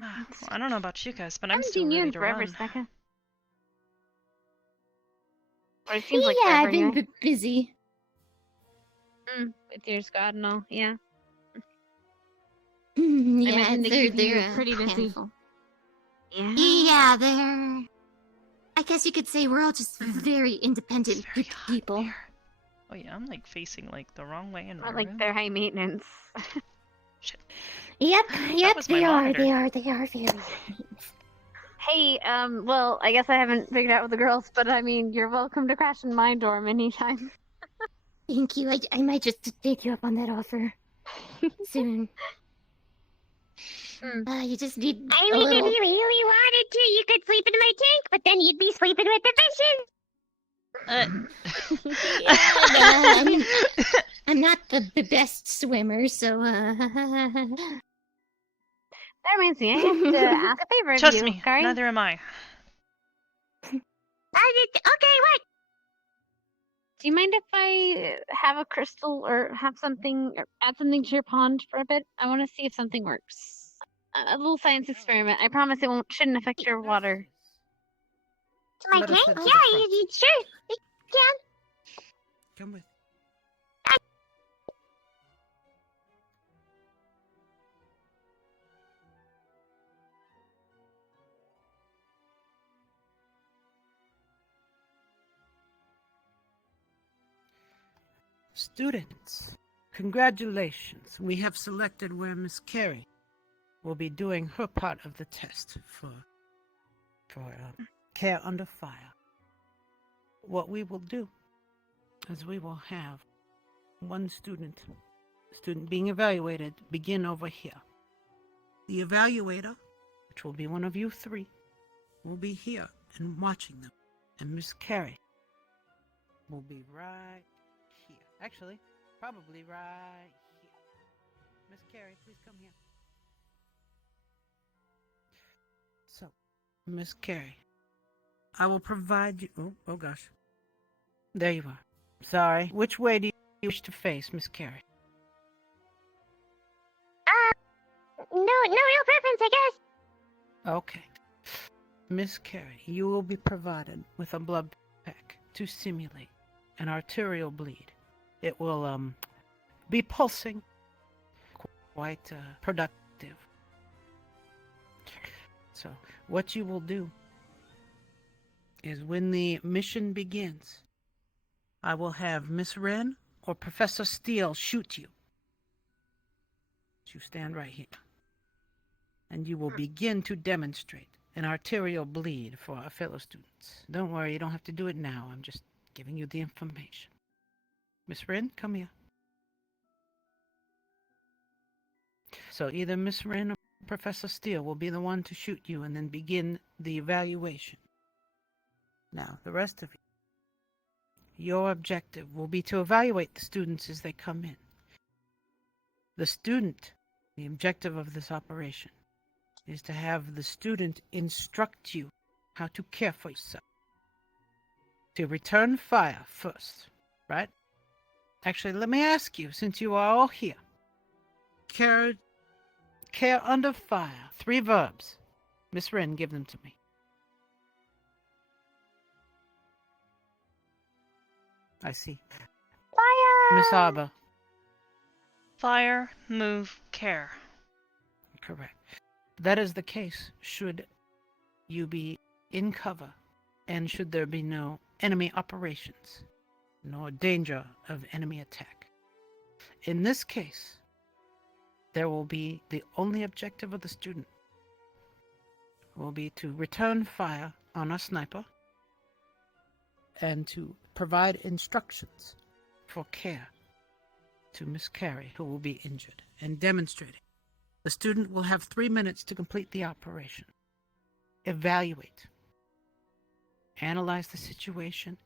Well, I don't know about you guys, but I'm haven't still seen you ready in to forever, run. Becca. Or it seems like Yeah, forever I've been anyway. busy. With your squad and all, yeah. Yeah, imagine they keep you they're pretty busy. handful. Yeah. Yeah, they're. I guess you could say we're all just very independent people. Oh yeah, I'm like facing like the wrong way in my Not like room. they're high maintenance. Shit. Yep, was my they monitor. are very. Hey, well, I guess I haven't figured out with the girls, but I mean, you're welcome to crash in my dorm anytime. Thank you. I might just take you up on that offer soon. You just need. I a mean, little... if you really wanted to, you could sleep in my tank, but then you'd be sleeping with the fishes. Yeah, no, I'm not the best swimmer, so. That reminds me, I have to ask a favor of Trust you, me, Kari. neither am I. Okay, what? Do you mind if I have a crystal or have something, or add something to your pond for a bit? I want to see if something works. A little science experiment. I promise it shouldn't affect your water. To my Let us tank? head to Yeah, the front. sure. You can. Come with. Students, congratulations. We have selected where Miss Carey will be doing her part of the test for care under fire. What we will do is we will have one student being evaluated begin over here. The evaluator, which will be one of you three, will be here and watching them. And Miss Carey will be right here. Actually, probably right here. Miss Carey, please come here. So, Miss Carey, I will provide you... Oh gosh. There you are. Sorry. Which way do you wish to face, Miss Carey? No real preference, I guess. Okay. Miss Carey, you will be provided with a blood pack to simulate an arterial bleed. It will, be pulsing, quite, productive. So, what you will do is when the mission begins, I will have Miss Wren or Professor Steele shoot you. You stand right here. And you will begin to demonstrate an arterial bleed for our fellow students. Don't worry, you don't have to do it now. I'm just giving you the information. Miss Wren, come here. So either Miss Wren or Professor Steele will be the one to shoot you and then begin the evaluation. Now, the rest of you, your objective will be to evaluate the students as they come in. The objective of this operation is to have the student instruct you how to care for yourself. To return fire first, right? Actually, let me ask you, since you are all here. Care under fire. 3 verbs. Miss Wren, give them to me. I see. Fire! Miss Arbor. Fire, move, care. Correct. That is the case should you be in cover and should there be no enemy operations, nor danger of enemy attack. In this case, there will be the only objective of the student will be to return fire on a sniper and to provide instructions for care to Miss Carey, who will be injured, and demonstrating. The student will have 3 minutes to complete the operation. Evaluate. Analyze the situation.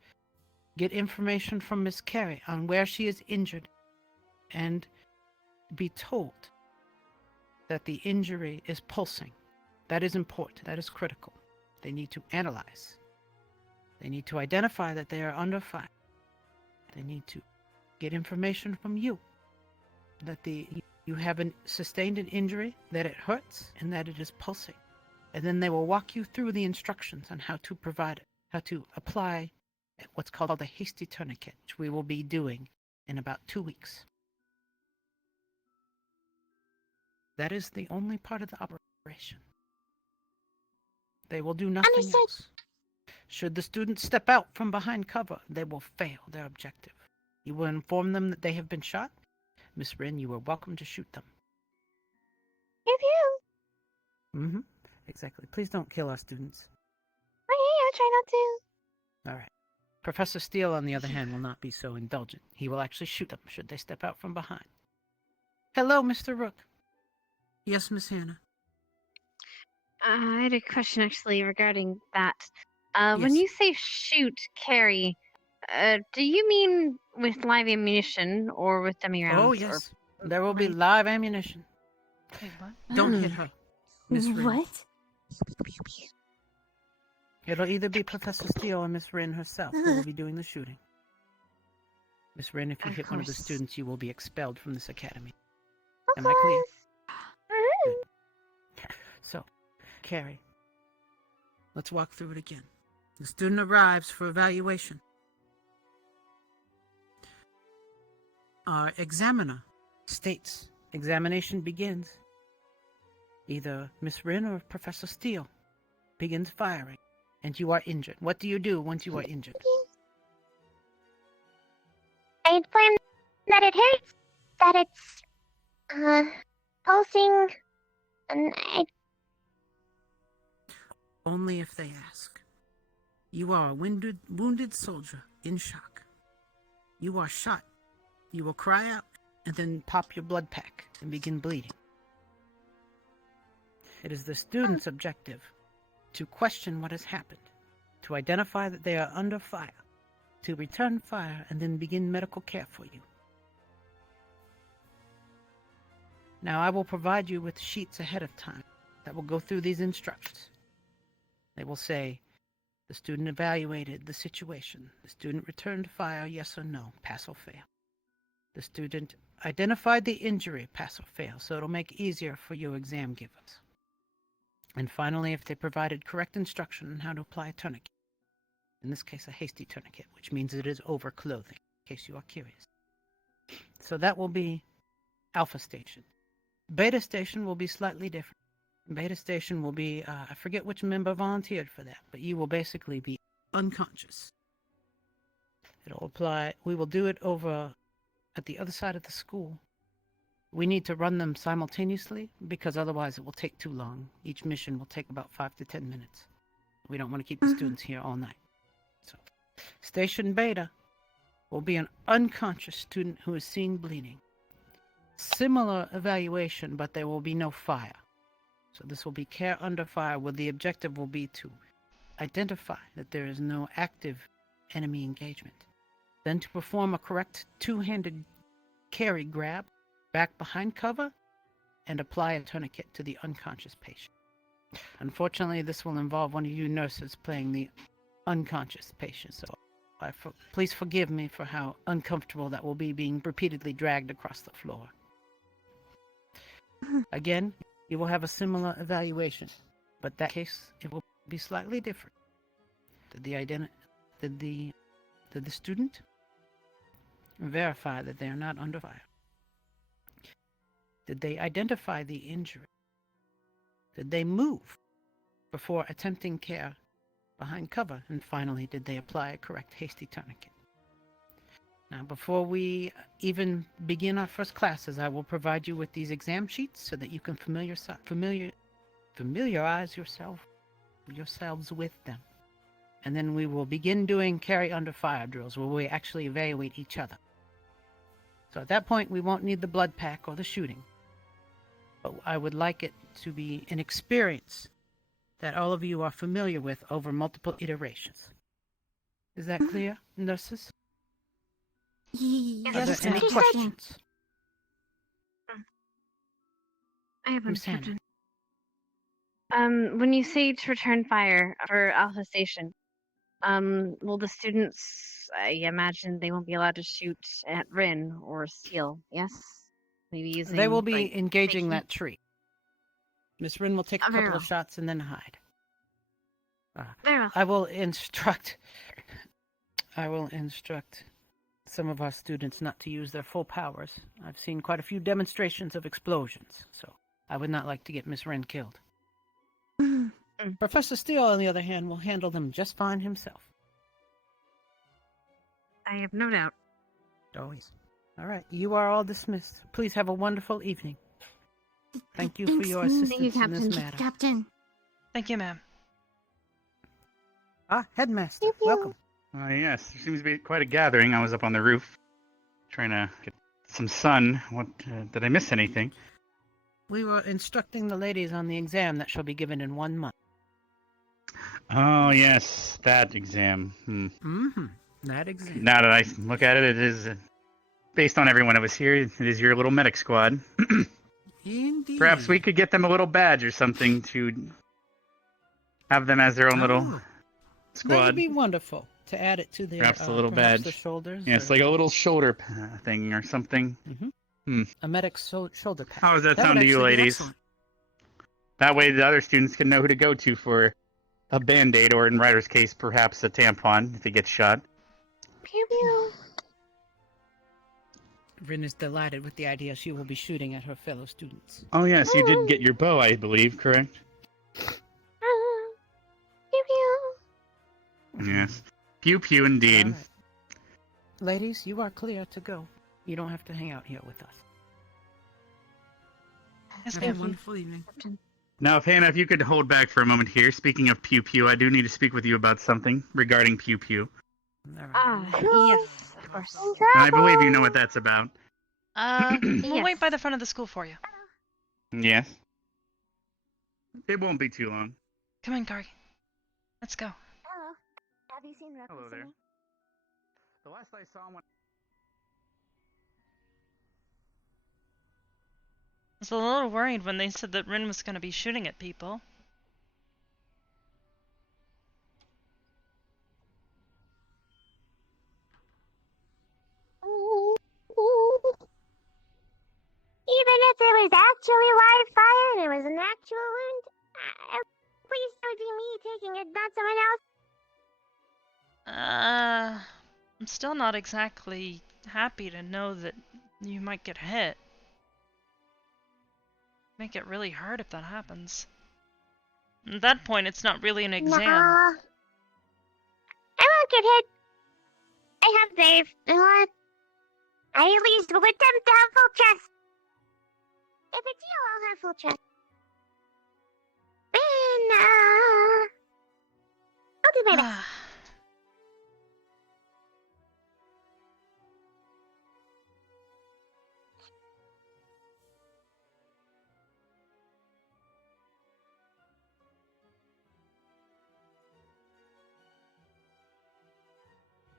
Get information from Miss Carey on where she is injured, and be told that the injury is pulsing. That is important. That is critical. They need to analyze. They need to identify that they are under fire. They need to get information from you that you have sustained an injury, that it hurts, and that it is pulsing. And then they will walk you through the instructions on how to provide it, how to apply what's called a hasty tourniquet, which we will be doing in about 2 weeks. That is the only part of the operation. They will do nothing else. Should the student step out from behind cover, they will fail their objective. You will inform them that they have been shot. Miss Rin, you are welcome to shoot them. Pew pew. Mm-hmm. Exactly. Please don't kill our students. Okay, I'll try not to. All right. Professor Steele, on the other hand, will not be so indulgent. He will actually shoot them should they step out from behind. Hello, Mr. Rook. Yes, Miss Hannah. I had a question actually regarding that. When Yes. you say shoot, Carrie, do you mean with live ammunition or with dummy rounds? Oh, yes. There will be live ammunition. Wait, what? Don't hit her, Miss Rin. What? It'll either be Professor Steele or Miss Rin herself who will be doing the shooting. Miss Rin, if you Of hit one of the course. students, you will be expelled from this academy. Of Am I clear? course. Good. So, Carrie, let's walk through it again. The student arrives for evaluation. Our examiner states examination begins. Either Miss Rin or Professor Steele begins firing, and you are injured. What do you do once you are injured? I inform that it hurts, that it's, pulsing, and Only if they ask. You are a wounded soldier in shock. You are shot. You will cry out and then pop your blood pack and begin bleeding. It is the student's objective to question what has happened, to identify that they are under fire, to return fire, and then begin medical care for you. Now I will provide you with sheets ahead of time that will go through these instructions. They will say, the student evaluated the situation. The student returned fire, yes or no, pass or fail. The student identified the injury, pass or fail, so it'll make it easier for your exam givers. And finally, if they provided correct instruction on how to apply a tourniquet, in this case a hasty tourniquet, which means it is over clothing, in case you are curious. So that will be Alpha Station. Beta Station will be slightly different. Beta Station will be, I forget which member volunteered for that, but you will basically be unconscious. It'll apply, we will do it over at the other side of the school. We need to run them simultaneously because otherwise it will take too long. Each mission will take about 5 to 10 minutes. We don't want to keep the students here all night. So, Station Beta will be an unconscious student who is seen bleeding. Similar evaluation, but there will be no fire. So this will be care under fire, where the objective will be to identify that there is no active enemy engagement. Then to perform a correct two-handed carry grab back behind cover and apply a tourniquet to the unconscious patient. Unfortunately, this will involve one of you nurses playing the unconscious patient, so please forgive me for how uncomfortable that will be, being repeatedly dragged across the floor. Again, you will have a similar evaluation, but that case it will be slightly different. Did the student verify that they are not under fire? Did they identify the injury Did they move before attempting care behind cover? And finally, did they apply a correct hasty tourniquet? Now, before we even begin our first classes, I will provide you with these exam sheets so that you can familiarize yourselves with them. And then we will begin doing carry under fire drills where we actually evaluate each other. So at that point, we won't need the blood pack or the shooting. But I would like it to be an experience that all of you are familiar with over multiple iterations. Is that clear, nurses? Are there any questions? I have From one Sandra. question. When you say to return fire for Alpha Station, will the students, I imagine they won't be allowed to shoot at Rin or Seal, yes? Maybe using, They will be like, engaging fake that tree. Miss Rin will take a very couple well. of shots and then hide. Very well. I will instruct some of our students not to use their full powers. I've seen quite a few demonstrations of explosions, so I would not like to get Miss Wren killed. Professor Steele, on the other hand, will handle them just fine himself. I have no doubt. Always. All right, you are all dismissed. Please have a wonderful evening. Thank you for your assistance in this matter. Captain. Thank you, ma'am. Headmaster, welcome. Yes, there seems to be quite a gathering. I was up on the roof trying to get some sun. What, did I miss anything? We were instructing the ladies on the exam that shall be given in 1 month. Oh, yes, that exam. That exam. Now that I look at it, it is, based on everyone that was here, it is your little medic squad. Indeed. Perhaps we could get them a little badge or something to have them as their own little That squad. would be wonderful to add it to their Perhaps a little perhaps badge. the shoulders. Yes, or like a little shoulder thing or something. a medic's shoulder pad. How does that would sound to you, actually be ladies? excellent. That way the other students can know who to go to for a band-aid, or in Ryder's case, perhaps a tampon if he gets shot. Pew pew. Rin is delighted with the idea she will be shooting at her fellow students. Oh yes, you did get your bow, I believe, correct? Pew pew. Yes. Pew pew indeed. All right. Ladies, you are clear to go. You don't have to hang out here with us. Yes, Have a ma'am. wonderful evening. Now, if Hannah, if you could hold back for a moment here. Speaking of pew pew, I do need to speak with you about something regarding pew pew. Yes, of course. And I believe you know what that's about. We'll wait by the front of the school for you. Yes. It won't be too long. Come on, Kari. Let's go. Hello. Have you seen Rocco? Hello there. The last I saw him when... I was a little worried when they said that Rin was going to be shooting at people. Even if it was actually live fire and it was an actual wound, at least it would be me taking it, not someone else. I'm still not exactly happy to know that you might get hit. Make it really hard if that happens. At that point, it's not really an exam. Nah. I won't get hit. I have Dave. I at least want them to have full trust. If it's you, I'll have full trust. Then, I'll do my best.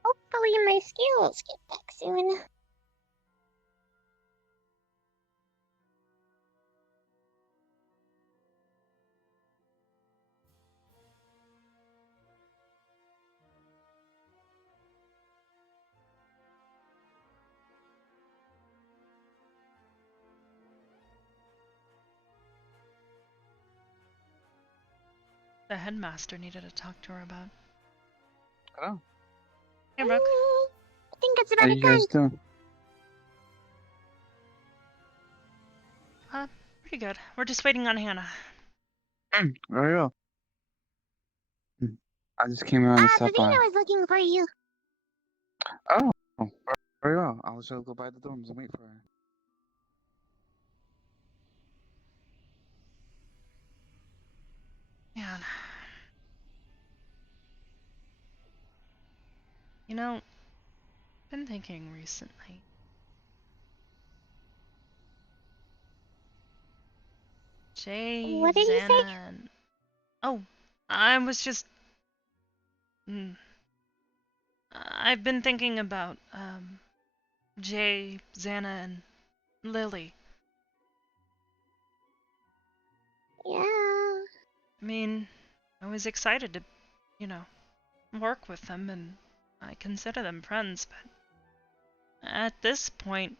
Hopefully my skills get back soon. The headmaster needed to talk to her about. Oh. Hey, Brooke. I think it's How about you guys doing? Pretty good. We're just waiting on Hannah. Very well. I just came around to stop by. Pavina was looking for you. Oh, very well. I'll just go by the dorms and wait for her. Man. You know, I've been thinking recently. Jay, What did you say? Xana, and... Oh, I was just... I've been thinking about, Jay, Xana, and Lily. Yeah. I mean, I was excited to, you know, work with them, and I consider them friends, but at this point,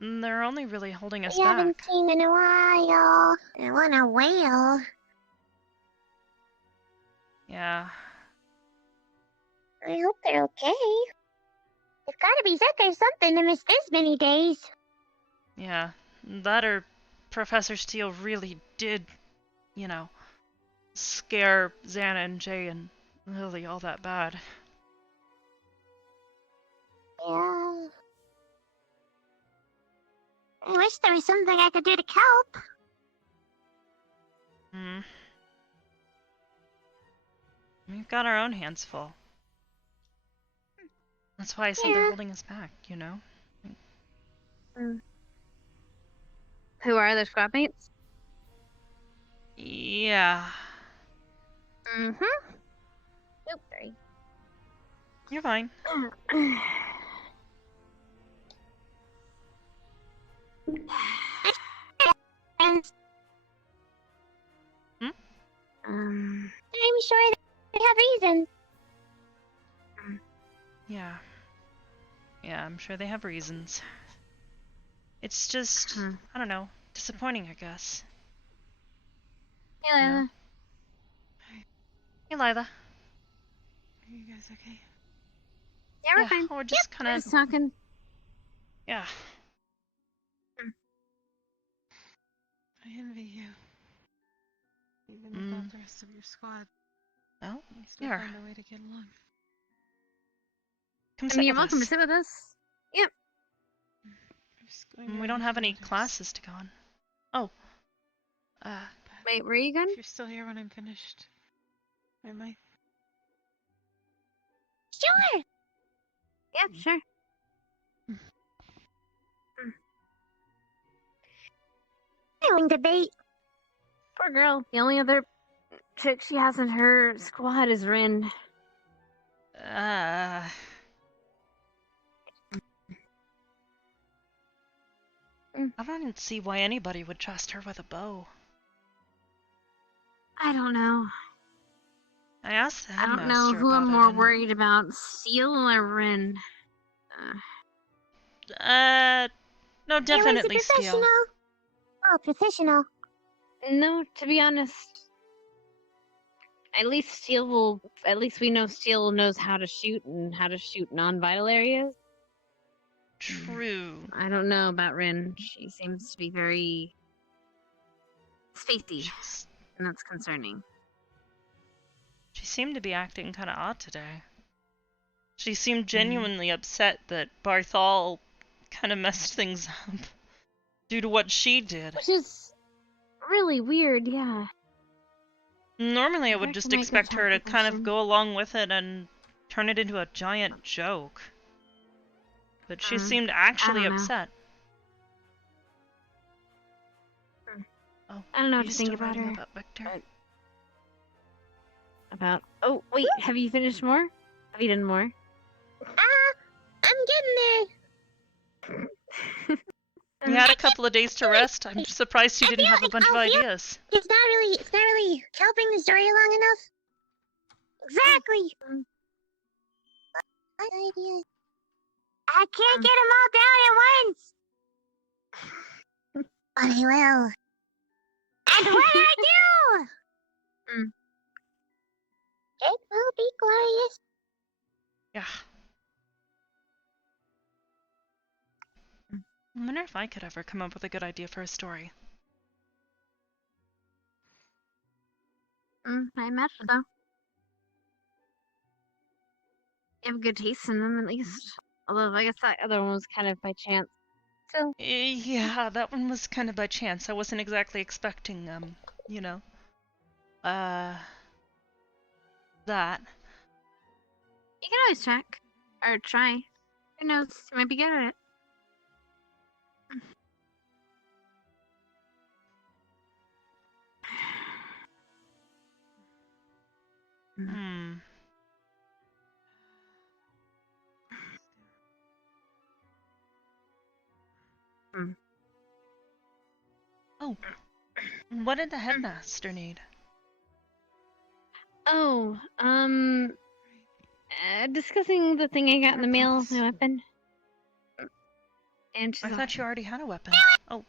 they're only really holding us We haven't back. seen in a while. I want a whale. Yeah. I hope they're okay. They've gotta be sick or something to miss this many days. Yeah. That or Professor Steele really did, you know, scare Xana and Jay and Lily all that bad. Yeah. I wish there was something I could do to help. We've got our own hands full. That's why I said they're holding us back, you know? Who are the squad mates? Yeah. Mm-hmm. Oops, sorry. You're fine. I'm sure they have reasons. Yeah. Yeah, I'm sure they have reasons. It's just, I don't know, disappointing, I guess. Yeah. No? Hey, Lila. Are you guys okay? Yeah, we're fine. We're just kind of just talking. Yeah. I envy you. Even without the rest of your squad. Oh, you still here. find a way to get along. Come I sit mean, you're with welcome to us. sit with us. Yep. We don't have any classes to go on. Oh. Wait, where are you going? If you're still here when I'm finished, I might. Sure. Yeah, sure. Feeling debate. Poor girl. The only other chick she has in her squad is Rin. I don't see why anybody would trust her with a bow. I don't know. I asked the I don't headmaster know who about I'm it, more and- worried about, Seal or Rin. No, definitely Steele. Professional. Oh, professional. No, to be honest. At least Steel will. At least we know Steel knows how to shoot and how to shoot non-vital areas. True. I don't know about Rin. She seems to be very spacey, and that's concerning. She seemed to be acting kind of odd today. She seemed genuinely upset that Barthol kind of messed things up due to what she did. Which is really weird, yeah. Normally, I would That just can make a expect her to kind of conversation. go along with it and turn it into a giant joke. But she seemed actually don't know. upset. Oh, I don't know what you to think still about writing her. about Victor? Oh, wait, have you finished more? Have you done more? I'm getting there. You had a couple of days to rest. I'm surprised you didn't have a bunch of ideas. It's not really helping the story along enough. Exactly. What ideas? I can't get them all down at once. But I will. And when I do, it will be glorious. Yeah. I wonder if I could ever come up with a good idea for a story. I imagine so. You have good taste in them, at least. Although, I guess that other one was kind of by chance. So. Yeah, that one was kind of by chance. I wasn't exactly expecting, you know, that. You can always check. Or try. Who knows? You might be good at it. Hmm. Oh. What did the headmaster need? Oh, discussing the thing I got in the mail, my weapon. And I thought you already had a weapon. Oh.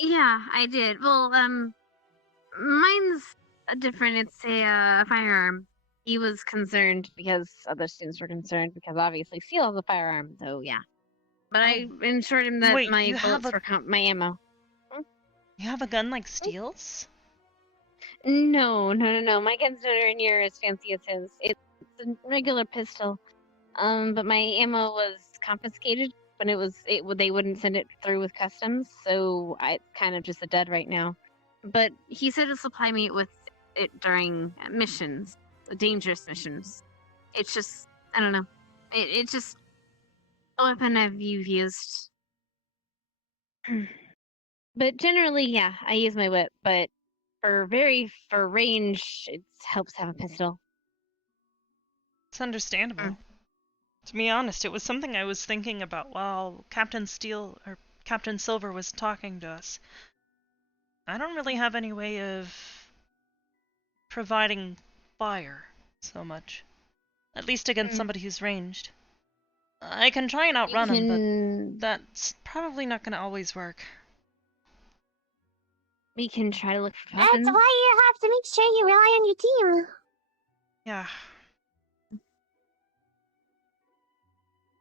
Yeah, I did. Well, mine's different. It's a firearm. He was concerned because other students were concerned because obviously Seal has a firearm, so yeah. But I ensured him that Wait, my you have bullets were my ammo. You have a gun like Steel's? No. My gun's nowhere near as fancy as his. It's a regular pistol. But my ammo was confiscated when they wouldn't send it through with customs, so it's kind of just a dud right now. But he said to supply me with it during missions, dangerous missions. It's just, I don't know. It's just a weapon I've used. But generally, yeah, I use my whip, but for range, it helps to have a pistol. It's understandable. To be honest, it was something I was thinking about while Captain Silver was talking to us. I don't really have any way of providing fire so much. At least against somebody who's ranged. I can try and outrun him, but that's probably not going to always work. We can try to look for That's weapons. why you have to make sure you rely on your team. Yeah.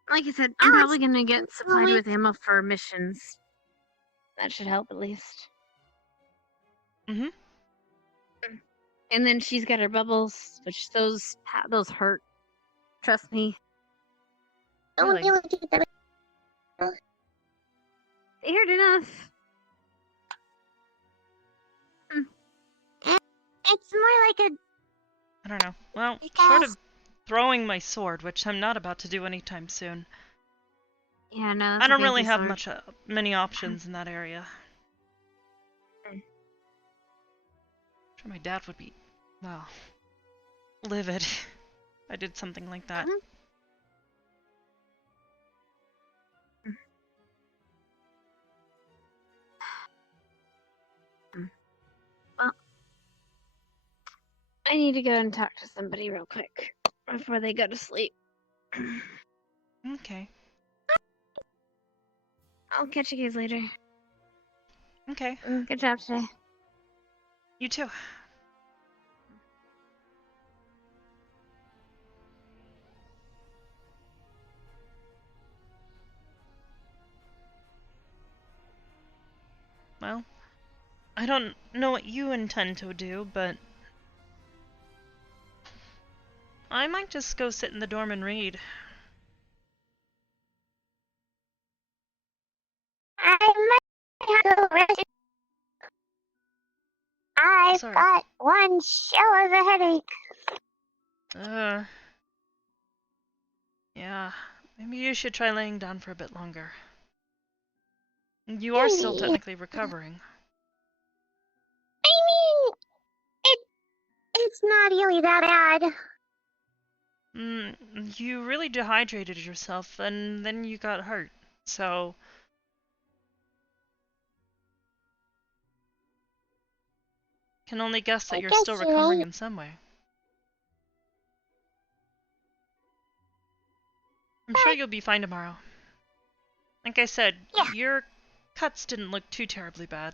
Like I said, I'm probably gonna get supplied with ammo for missions. That should help at least. Mm-hmm. And then she's got her bubbles, which those hurt. Trust me. I won't be able to get them. They hurt enough. It's more like a. I don't know. Well, short of throwing my sword, which I'm not about to do anytime soon. Yeah, no. I don't really have many options in that area. I'm sure my dad would be, well, livid if I did something like that. Well, I need to go and talk to somebody real quick before they go to sleep. Okay. I'll catch you guys later. Okay. Good job today. You too. Well, I don't know what you intend to do, but I might just go sit in the dorm and read. I might have to rest. I've got one shell of a headache. Yeah, maybe you should try laying down for a bit longer. You are still technically recovering. I mean, it's not really that bad. You really dehydrated yourself, and then you got hurt, so... Can only guess that you're still recovering in some way. I'm sure you'll be fine tomorrow. Like I said, your cuts didn't look too terribly bad.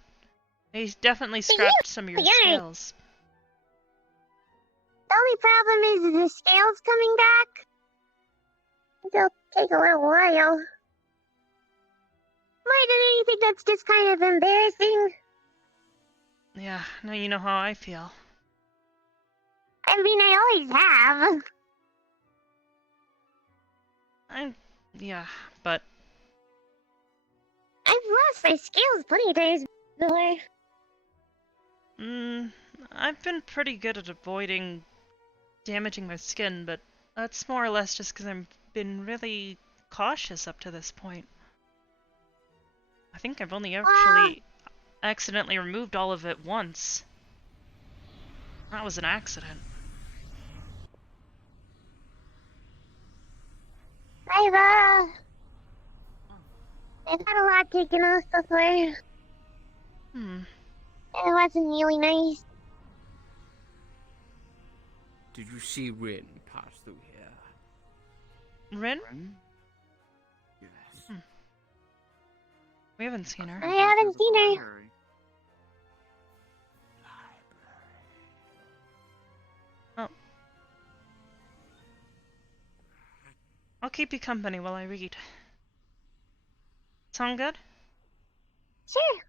They definitely scratched some of your scales. The only problem is the scales coming back. It'll take a little while. More than anything, that's just kind of embarrassing. Yeah, now you know how I feel. I mean, I always have. Yeah, but I've lost my skills plenty of times before. I've been pretty good at avoiding damaging my skin, but that's more or less just because I've been really cautious up to this point. I think I've only actually accidentally removed all of it once. That was an accident. I've had a lot taken off before. It wasn't really nice. Did you see Rin pass through here? Rin? Yes. We haven't seen her. I haven't seen her. Oh. I'll keep you company while I read. Sound good? Sure.